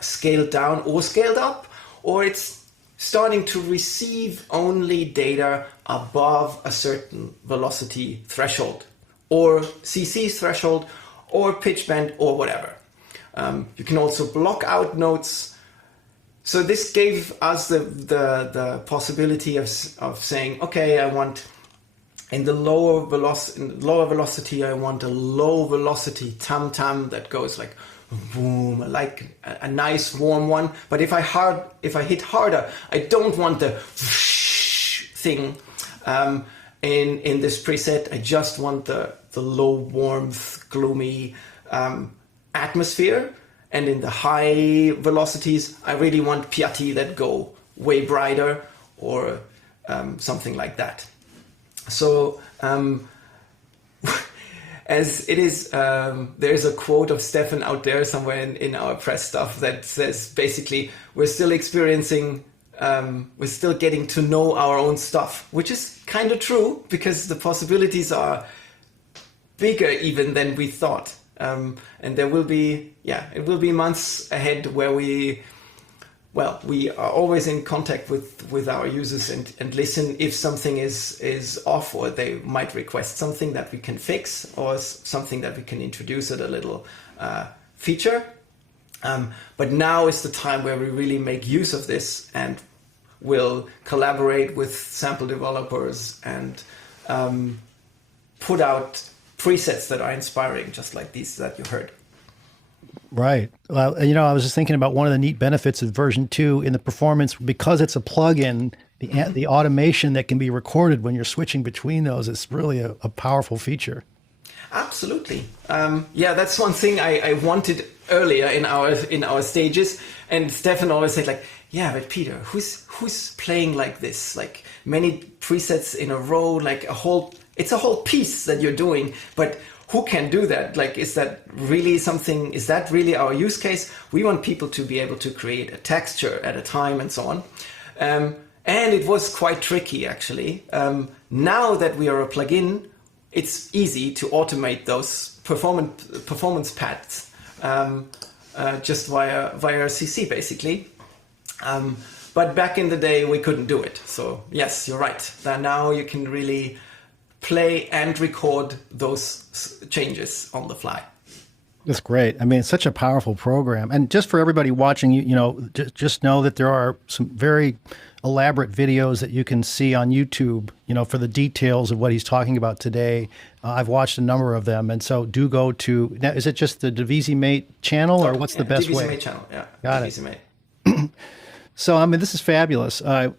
scaled down or scaled up, or it's starting to receive only data above a certain velocity threshold, or CC threshold, or pitch bend, or whatever. You can also block out notes. So this gave us the possibility of saying, okay, I want in the lower velocity, I want a low velocity tam-tam that goes like boom, like a nice warm one. But if I hit harder, I don't want the thing in this preset. I just want the low warmth, gloomy atmosphere. And in the high velocities, I really want piatti that go way brighter or something like that. So as it is, there's a quote of Stefan out there somewhere in our press stuff that says basically we're still experiencing, we're still getting to know our own stuff, which is kind of true because the possibilities are bigger even than we thought. And there will be, it will be months ahead where we are always in contact with our users and listen if something is off, or they might request something that we can fix or something that we can introduce at a little feature. But now is the time where we really make use of this and will collaborate with sample developers and put out presets that are inspiring, just like these that you heard. Right. Well, I was just thinking about one of the neat benefits of version 2 in the performance, because it's a plugin, the automation that can be recorded when you're switching between those is really a powerful feature. Absolutely. That's one thing I wanted earlier in our stages. And Stefan always said like, yeah, but Peter, who's playing like this? Like many presets in a row, like it's a whole piece that you're doing, but who can do that? Like, is that really our use case? We want people to be able to create a texture at a time and so on. And it was quite tricky, actually. Now that we are a plugin, it's easy to automate those performance paths just via CC, basically. But back in the day, we couldn't do it. So yes, you're right. Now you can really play and record those changes on the fly. That's great. I mean, it's such a powerful program. And just for everybody watching, just know that there are some very elaborate videos that you can see on YouTube, for the details of what he's talking about today. I've watched a number of them. And so do go to, now, is it just the Divisimate channel or what's the best way? Divisimate channel, yeah. Got Divisimate. it. So, I mean, this is fabulous. I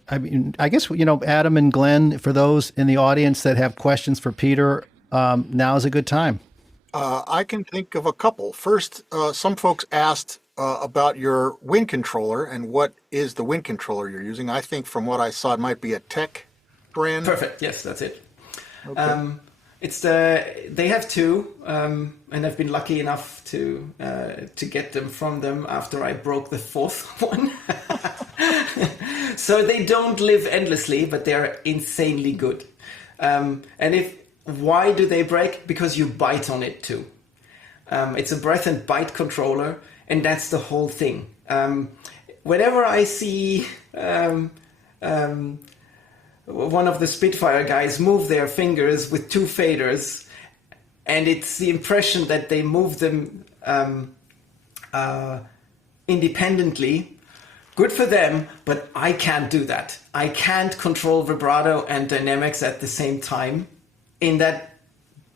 guess, Adam and Glenn, for those in the audience that have questions for Peter, now is a good time. I can think of a couple. First, some folks asked about your Win controller and what is the Win controller you're using. I think from what I saw, it might be a Tech brand. Perfect. Yes, that's it. Okay. They have two, and I've been lucky enough to get them from them after I broke the fourth one. So they don't live endlessly, but they're insanely good. Why do they break? Because you bite on it too. It's a breath and bite controller, and that's the whole thing. Whenever I see one of the Spitfire guys move their fingers with two faders, and it's the impression that they move them independently. Good for them, but I can't do that. I can't control vibrato and dynamics at the same time in that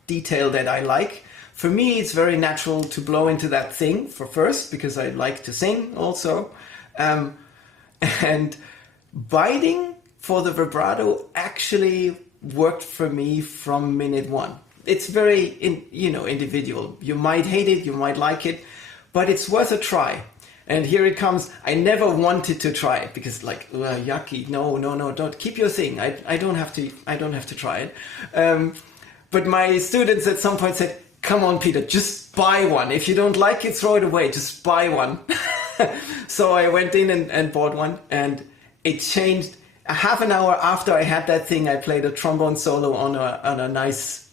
detail that I like. For me, it's very natural to blow into that thing first, because I like to sing also. And biting for the vibrato actually worked for me from minute one. It's very individual. You might hate it, you might like it, but it's worth a try. And here it comes. I never wanted to try it because yucky. No, don't keep your thing. I don't have to try it. But my students at some point said, come on, Peter, just buy one. If you don't like it, throw it away. Just buy one. So I went in and bought one, and it changed. A half an hour after I had that thing, I played a trombone solo on a nice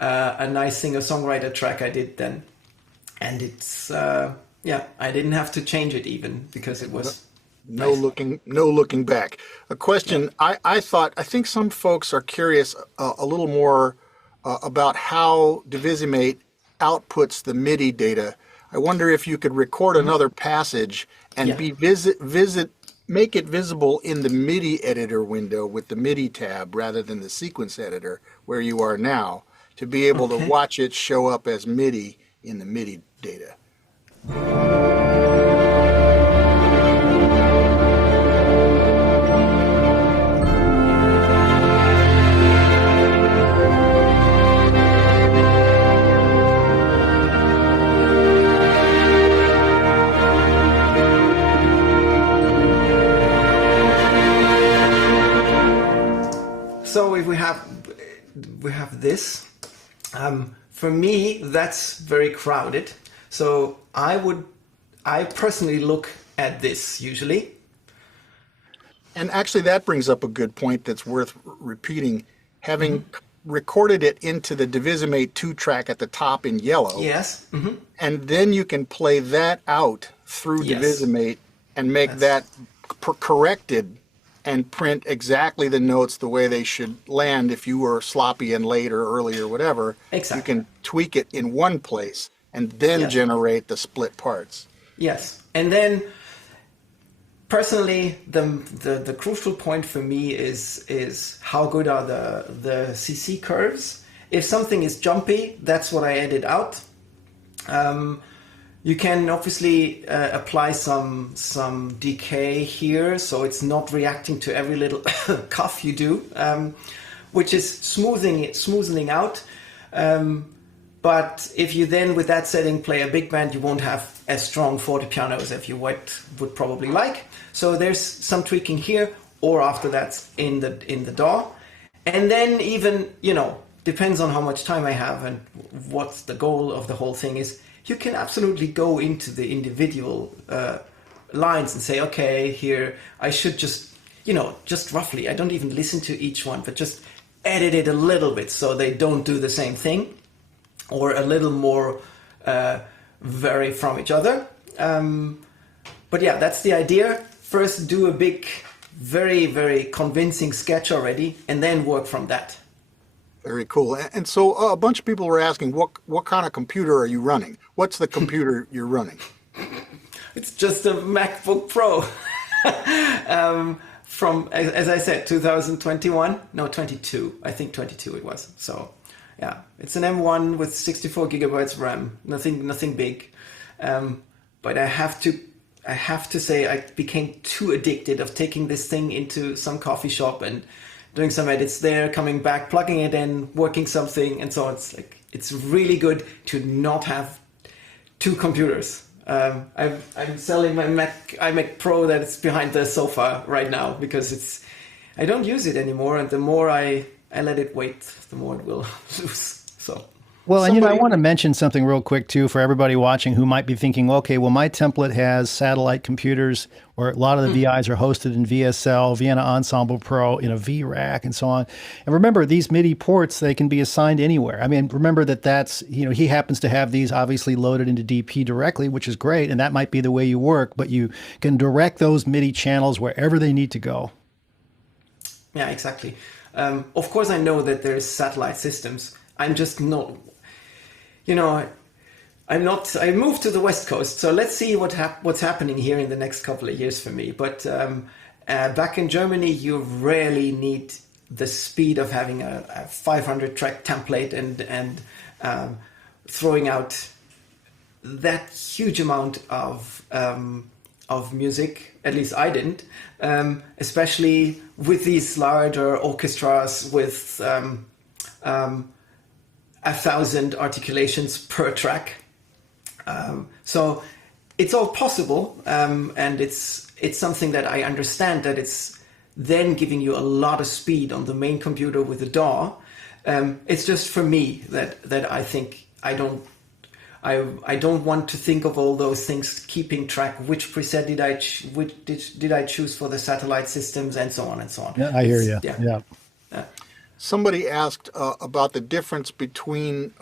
singer-songwriter track I did then. And it's I didn't have to change it even because it was no looking back. A question I think some folks are curious a little more about how Divisimate outputs the MIDI data. I wonder if you could record another passage and Yeah. make it visible in the MIDI editor window with the MIDI tab rather than the sequence editor where you are now, to be able to Okay. watch it show up as MIDI in the MIDI data. So if we have this, for me that's very crowded. So I personally look at this usually. And actually, that brings up a good point that's worth repeating. Having recorded it into the Divisimate 2 track at the top in yellow, Yes. and then you can play that out through Yes. Divisimate and make that corrected and print exactly the notes the way they should land if you were sloppy and late or early or whatever. Exactly. You can tweak it in one place and then Yes. generate the split parts. Yes. And then personally, the crucial point for me is how good are the CC curves. If something is jumpy, that's what I edit out. You can obviously apply some decay here, so it's not reacting to every little cough you do, which is smoothing out. But if you then, with that setting, play a big band, you won't have as strong forte pianos as you would probably like. So there's some tweaking here, or after that's in the DAW. And then even, depends on how much time I have and what the goal of the whole thing is. You can absolutely go into the individual lines and say, okay, here, I should just roughly, I don't even listen to each one, but just edit it a little bit so they don't do the same thing, or a little more vary from each other. But yeah, that's the idea. First, do a big, very, very convincing sketch already, and then work from that. Very cool. And so a bunch of people were asking, what kind of computer are you running? What's the computer you're running? It's just a MacBook Pro from, as I said, 2021. No, 22. I think 22 it was. So yeah, it's an M1 with 64 gigabytes RAM. Nothing big. But I have to say I became too addicted of taking this thing into some coffee shop and doing some edits there, coming back, plugging it in, working something, and so it's really good to not have two computers. I'm selling my iMac Pro that is behind the sofa right now because I don't use it anymore, and the more I let it wait, the more it will lose. So. Well, and I want to mention something real quick too for everybody watching who might be thinking, okay, well, my template has satellite computers, or a lot of the VIs are hosted in VSL, Vienna Ensemble Pro, in a VRAC, and so on. And remember, these MIDI ports, they can be assigned anywhere. I mean, remember that's he happens to have these obviously loaded into DP directly, which is great, and that might be the way you work, but you can direct those MIDI channels wherever they need to go. Yeah, exactly. Of course, I know that there's satellite systems. I'm just not. I moved to the West Coast, so let's see what's happening here in the next couple of years for me. But back in Germany, you rarely need the speed of having a 500 track template and throwing out that huge amount of music. At least I didn't, especially with these larger orchestras with 1,000 articulations per track. So it's all possible, and it's something that I understand that it's then giving you a lot of speed on the main computer with the DAW. It's just for me that I think I don't want to think of all those things, keeping track which preset did I choose for the satellite systems, and so on and so on. Yeah, I hear you. Yeah. Somebody asked about the difference between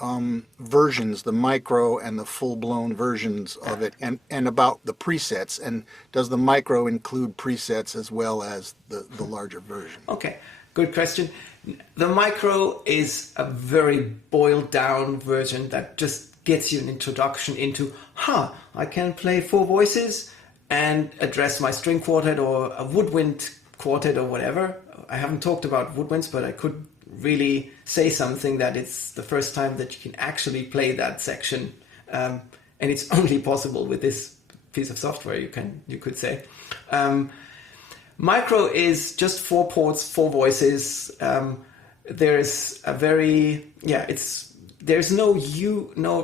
versions, the micro and the full-blown versions of it, and about the presets. And does the micro include presets as well as the larger version? Okay, good question. The Micro is a very boiled down version that just gets you an introduction into, I can play 4 voices and address my string quartet or a woodwind quartet or whatever. I haven't talked about woodwinds, but I could really say something that it's the first time that you can actually play that section. And it's only possible with this piece of software, you could say. Micro is just 4 ports, 4 voices. There's a there's no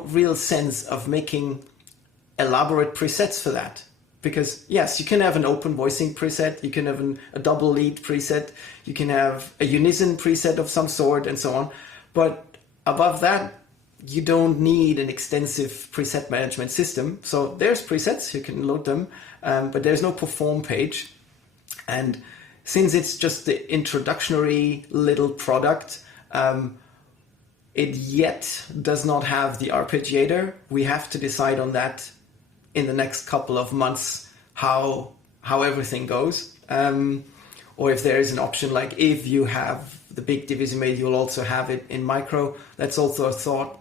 real sense of making elaborate presets for that. Because yes, you can have an open voicing preset, you can have a double lead preset, you can have a unison preset of some sort and so on. But above that, you don't need an extensive preset management system. So there's presets, you can load them, but there's no perform page. And since it's just the introductory little product, it yet does not have the arpeggiator. We have to decide on that in the next couple of months how everything goes. Or if there is an option, like if you have the big Divisimate, you'll also have it in Micro. That's also a thought.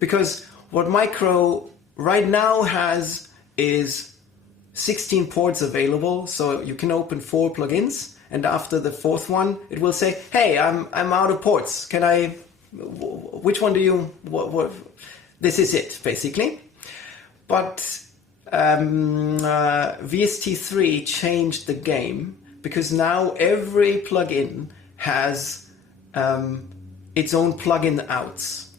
Because what Micro right now has is 16 ports available, so you can open 4 plugins, and after the 4th one, it will say, "Hey, I'm out of ports. Can I? Which one do you? What? This is it, basically." But VST3 changed the game because now every plugin has its own plugin outs.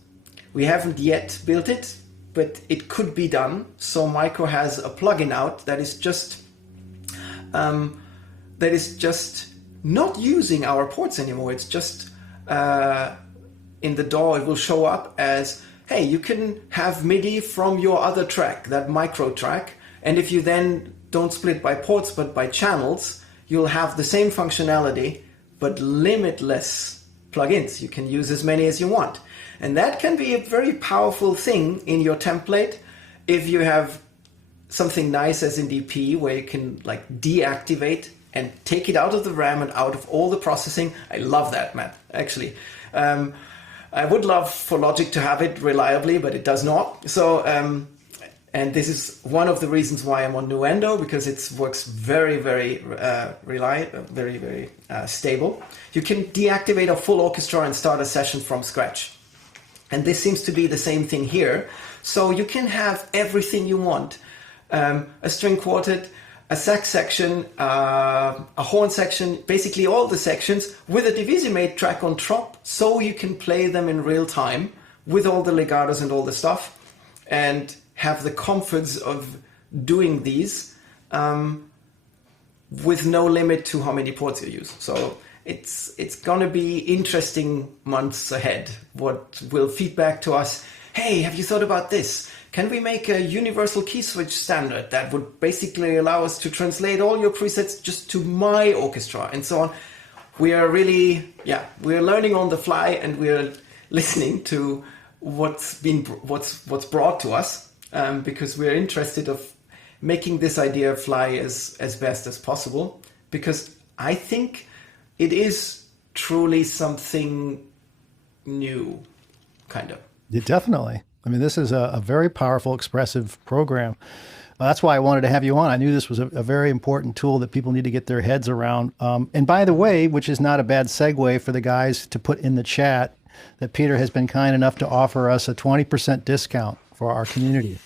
We haven't yet built it, but it could be done. So Micro has a plugin out that is just not using our ports anymore. It's just in the DAW it will show up as, hey, you can have MIDI from your other track, that Micro track, and if you then don't split by ports but by channels, you'll have the same functionality but limitless plugins. You can use as many as you want. And that can be a very powerful thing in your template if you have something nice as in DP where you can like deactivate and take it out of the RAM and out of all the processing. I love that, Matt, actually. I would love for Logic to have it reliably, but it does not. So, and this is one of the reasons why I'm on Nuendo, because it works very, very reliable, very, very stable. You can deactivate a full orchestra and start a session from scratch. And this seems to be the same thing here. So you can have everything you want. A string quartet, a sax section, a horn section, basically all the sections with a Divisimate track on top, so you can play them in real time with all the legatos and all the stuff and have the comforts of doing these with no limit to how many ports you use. So it's gonna be interesting months ahead. What will feedback to us? Hey, have you thought about this? Can we make a universal key switch standard that would basically allow us to translate all your presets just to my orchestra and so on? We are really, we're learning on the fly, and we're listening to what's brought to us because we're interested of making this idea fly as best as possible, because I think it is truly something new, kind of. Yeah, definitely. I mean, this is a very powerful, expressive program. That's why I wanted to have you on. I knew this was a very important tool that people need to get their heads around. And by the way, which is not a bad segue for the guys to put in the chat, that Peter has been kind enough to offer us a 20% discount for our community.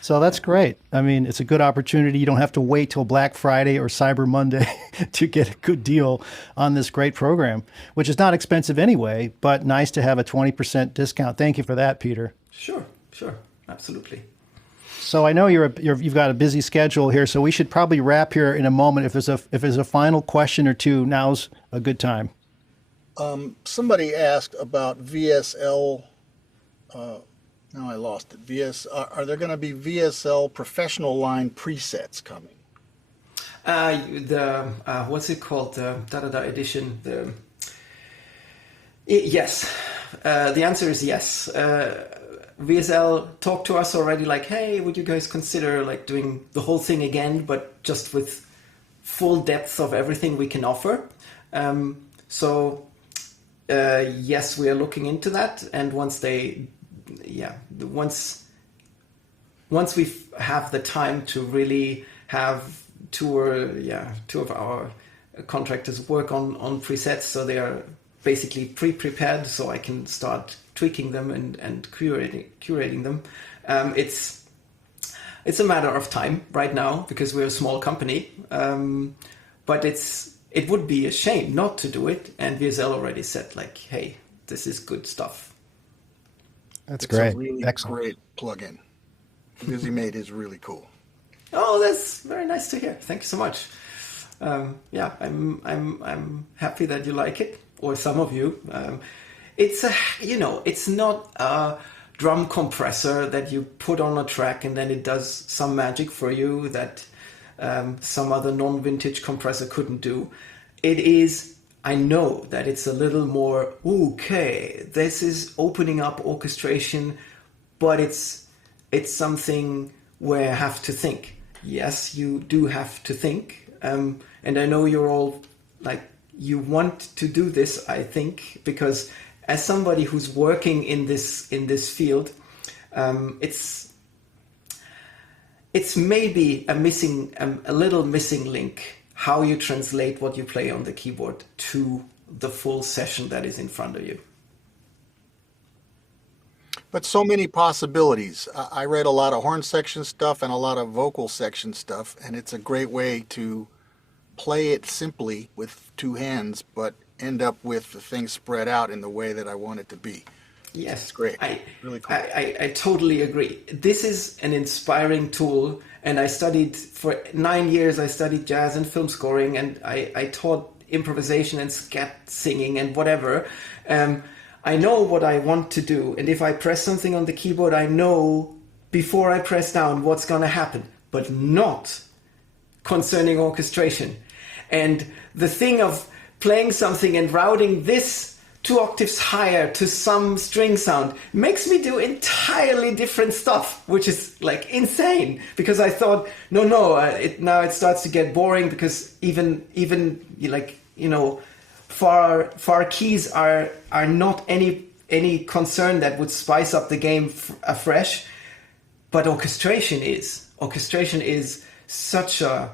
So that's great. I mean, it's a good opportunity. You don't have to wait till Black Friday or Cyber Monday to get a good deal on this great program, which is not expensive anyway, but nice to have a 20% discount. Thank you for that, Peter. Sure, absolutely. So I know you've got a busy schedule here, so we should probably wrap here in a moment. If there's a final question or two, now's a good time. Somebody asked about VSL. Now I lost it. Are there going to be VSL professional line presets coming? What's it called? The edition. Yes. The answer is yes. VSL talked to us already, like, hey, would you guys consider like doing the whole thing again, but just with full depth of everything we can offer? So Yes, we are looking into that, and once we have the time to really have two of our contractors work on presets, so they are basically pre-prepared, so I can start tweaking them and curating them. It's a matter of time right now because we're a small company, but it would be a shame not to do it. And VSL already said, like, hey, this is good stuff. That's It's great. a really Excellent. great plugin. Divisimate is really cool. Oh, that's very nice to hear. Thank you so much. Yeah, I'm happy that you like it, or some of you. It's not a drum compressor that you put on a track and then it does some magic for you that some other non-vintage compressor couldn't do. It is, I know that it's a little more, okay, this is opening up orchestration, but it's something where I have to think. Yes, you do have to think. And I know you're all like, you want to do this, I think, because as somebody who's working in this field, it's maybe a little missing link how you translate what you play on the keyboard to the full session that is in front of you. But so many possibilities. I read a lot of horn section stuff and a lot of vocal section stuff, and it's a great way to play it simply with two hands, but end up with the thing spread out in the way that I want it to be. Yes, It's great. Really cool. I totally agree. This is an inspiring tool, and I studied for 9 years. I studied jazz and film scoring, and I taught improvisation and scat singing and whatever. I know what I want to do, and if I press something on the keyboard, I know before I press down what's going to happen, but not concerning orchestration. And the thing of playing something and routing this 2 octaves higher to some string sound makes me do entirely different stuff, which is like insane, because I thought, now it starts to get boring, because even like, far keys are not any concern that would spice up the game afresh, but orchestration is such a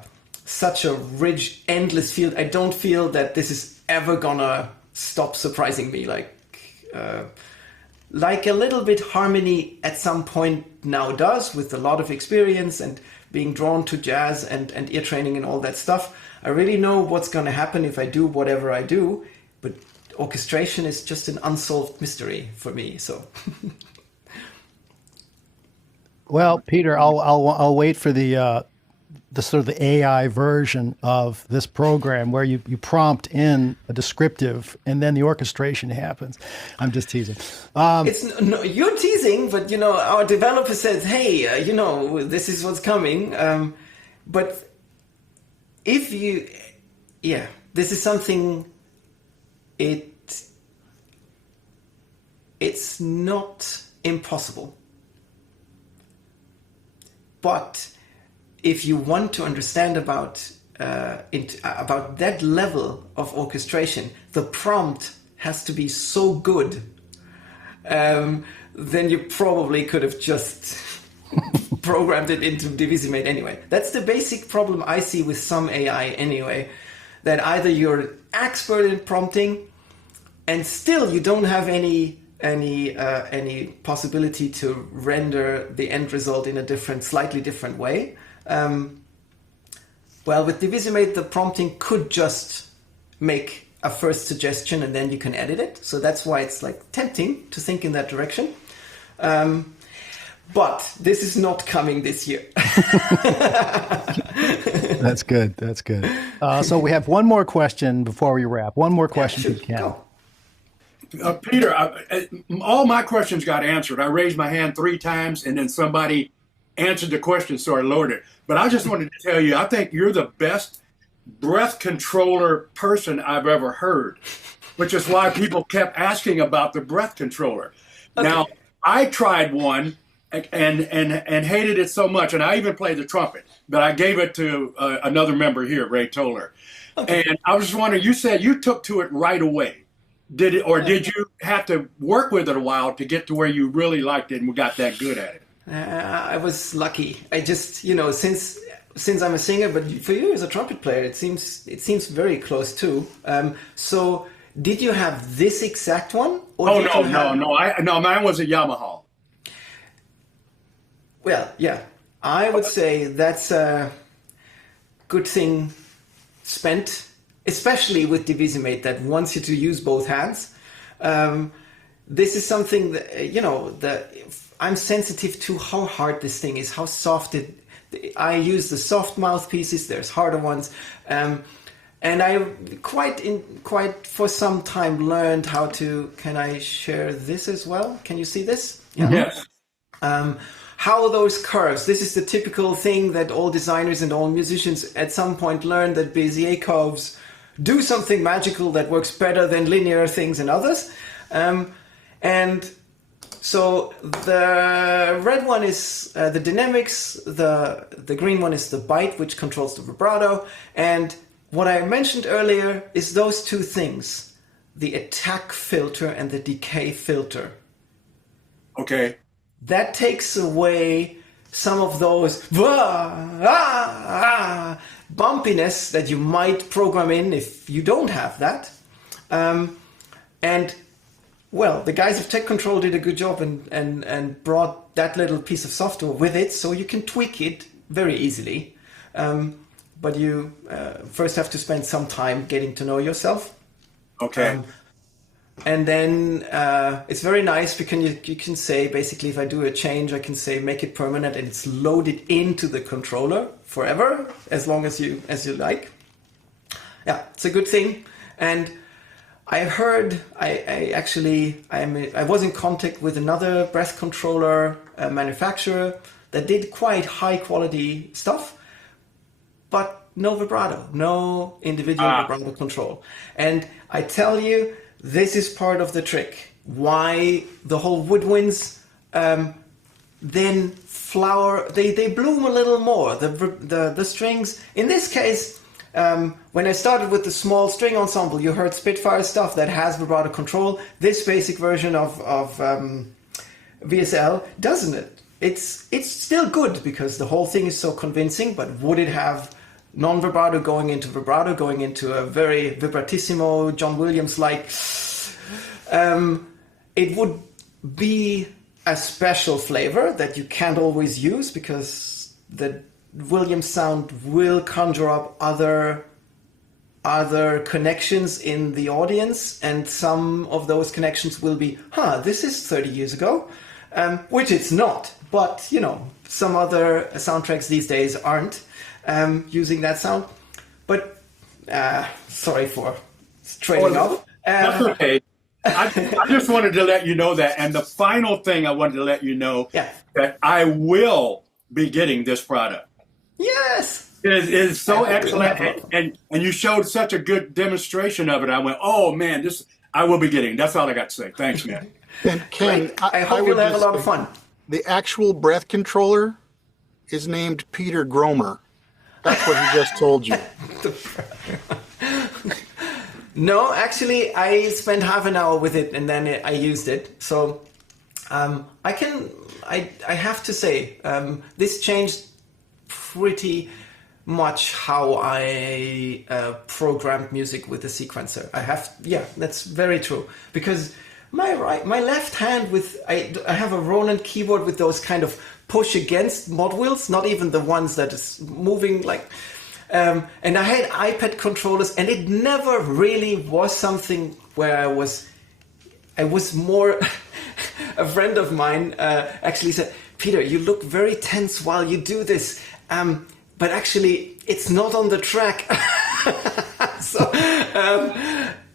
rich, endless field. I don't feel that this is ever gonna stop surprising me. Like a little bit harmony at some point now does, with a lot of experience and being drawn to jazz and ear training and all that stuff. I really know what's gonna happen if I do whatever I do, but orchestration is just an unsolved mystery for me. So. Well, Peter, I'll wait for the sort of the AI version of this program where you prompt in a descriptive and then the orchestration happens. I'm just teasing. You're teasing, but our developer says, hey, this is what's coming. But if this is something. It's not impossible, but if you want to understand about that level of orchestration, the prompt has to be so good. Then you probably could have just programmed it into Divisimate anyway. That's the basic problem I see with some AI anyway, that either you're expert in prompting and still you don't have any possibility to render the end result in a slightly different way. Well, with Divisimate, the prompting could just make a first suggestion and then you can edit it. So that's why it's like tempting to think in that direction. But this is not coming this year. That's good. That's good. So we have one more question before we wrap. One more question, if you can. Go. Peter, all my questions got answered. I raised my hand 3 times and then somebody answered the question, so I lowered it. But I just wanted to tell you, I think you're the best breath controller person I've ever heard, which is why people kept asking about the breath controller. Okay. Now, I tried one and hated it so much, and I even played the trumpet, but I gave it to another member here, Ray Toller. Okay. And I was just wondering, you said you took to it right away. Did you have to work with it a while to get to where you really liked it and got that good at it? I was lucky. I just, since I'm a singer, but for you as a trumpet player, it seems very close too. So did you have this exact one? Or No. Mine was a Yamaha. Well, yeah, I would say that's a good thing spent, especially with Divisimate that wants you to use both hands. This is something that, I'm sensitive to how hard this thing is, how soft I use the soft mouthpieces, there's harder ones. And I quite for some time learned how to, can I share this as well? Can you see this? Yeah. Yes. How those curves, this is the typical thing that all designers and all musicians at some point learn, that Bezier curves do something magical that works better than linear things in others. And so the red one is the dynamics, the green one is the bite, which controls the vibrato. And what I mentioned earlier is those two things, the attack filter and the decay filter. Okay. That takes away some of those bumpiness that you might program in if you don't have that. And well, the guys of Tech Control did a good job and brought that little piece of software with it, so you can tweak it very easily. But you first have to spend some time getting to know yourself. Okay. And then it's very nice because you can say, basically, if I do a change, I can say make it permanent, and it's loaded into the controller forever, as long as you like. Yeah, it's a good thing. And I heard, I was in contact with another breath controller manufacturer that did quite high quality stuff, but no vibrato, no individual vibrato control. And I tell you, this is part of the trick. Why the whole woodwinds then flower, they bloom a little more. The strings, in this case, when I started with the small string ensemble, you heard Spitfire stuff that has vibrato control. This basic version of VSL doesn't it? It's still good because the whole thing is so convincing, but would it have non-vibrato going into vibrato, going into a very vibratissimo, John Williams-like? It would be a special flavor that you can't always use because the Williams sound will conjure up other connections in the audience, and some of those connections will be, this is 30 years ago, which it's not, but some other soundtracks these days aren't using that sound. But sorry for trading off. That's okay. I just wanted to let you know that, and the final thing I wanted to let you know that I will be getting this product. Yes, it is so excellent, and you showed such a good demonstration of it. I went, oh man, this I will be getting. That's all I got to say. Thanks, man. And Ken, I hope you'll have a lot of fun. The actual breath controller is named Peter Gromer. That's what he just told you. No, actually, I spent half an hour with it and then I used it. So I have to say, this changed pretty much how I programmed music with the sequencer. That's very true. Because my left hand I have a Roland keyboard with those kind of push against mod wheels, not even the ones that is moving like. And I had iPad controllers, and it never really was something where I was more. A friend of mine actually said, "Peter, you look very tense while you do this, but actually it's not on the track."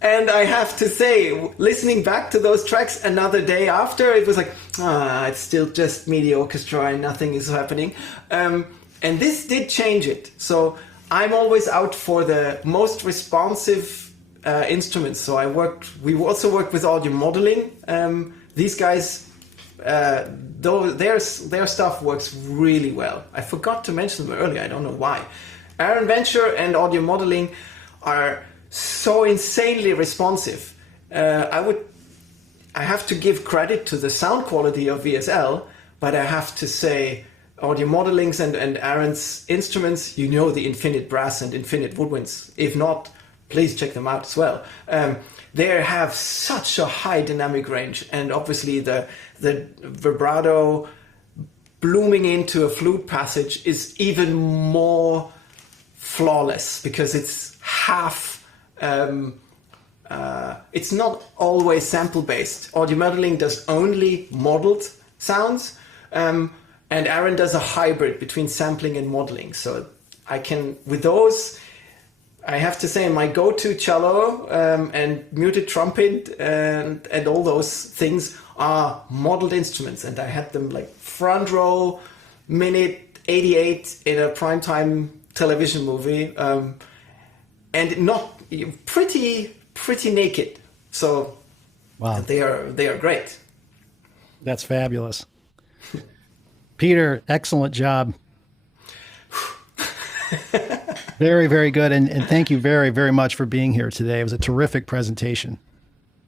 And I have to say, listening back to those tracks another day after, it was like, it's still just MIDI orchestra and nothing is happening. And this did change it. So I'm always out for the most responsive instruments. So we also worked with audio modeling. These guys, their stuff works really well. I forgot to mention them earlier. I don't know why. Aaron Venture and audio modeling are so insanely responsive. I have to give credit to the sound quality of VSL, but I have to say Audio Modelings and Aaron's instruments, you know, the Infinite Brass and Infinite Woodwinds. If not, please check them out as well. They have such a high dynamic range, and obviously the vibrato blooming into a flute passage is even more flawless because it's half. It's not always sample based. Audio modeling does only modeled sounds, and Aaron does a hybrid between sampling and modeling. So I can, with those, I have to say my go-to cello and muted trumpet and all those things are modeled instruments, and I had them like front row, minute 88 in a primetime television movie, and not pretty naked. So Wow. they are great. That's fabulous. Peter, excellent job. Very, very good. And thank you very, very much for being here today. It was a terrific presentation.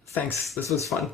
Thanks. This was fun.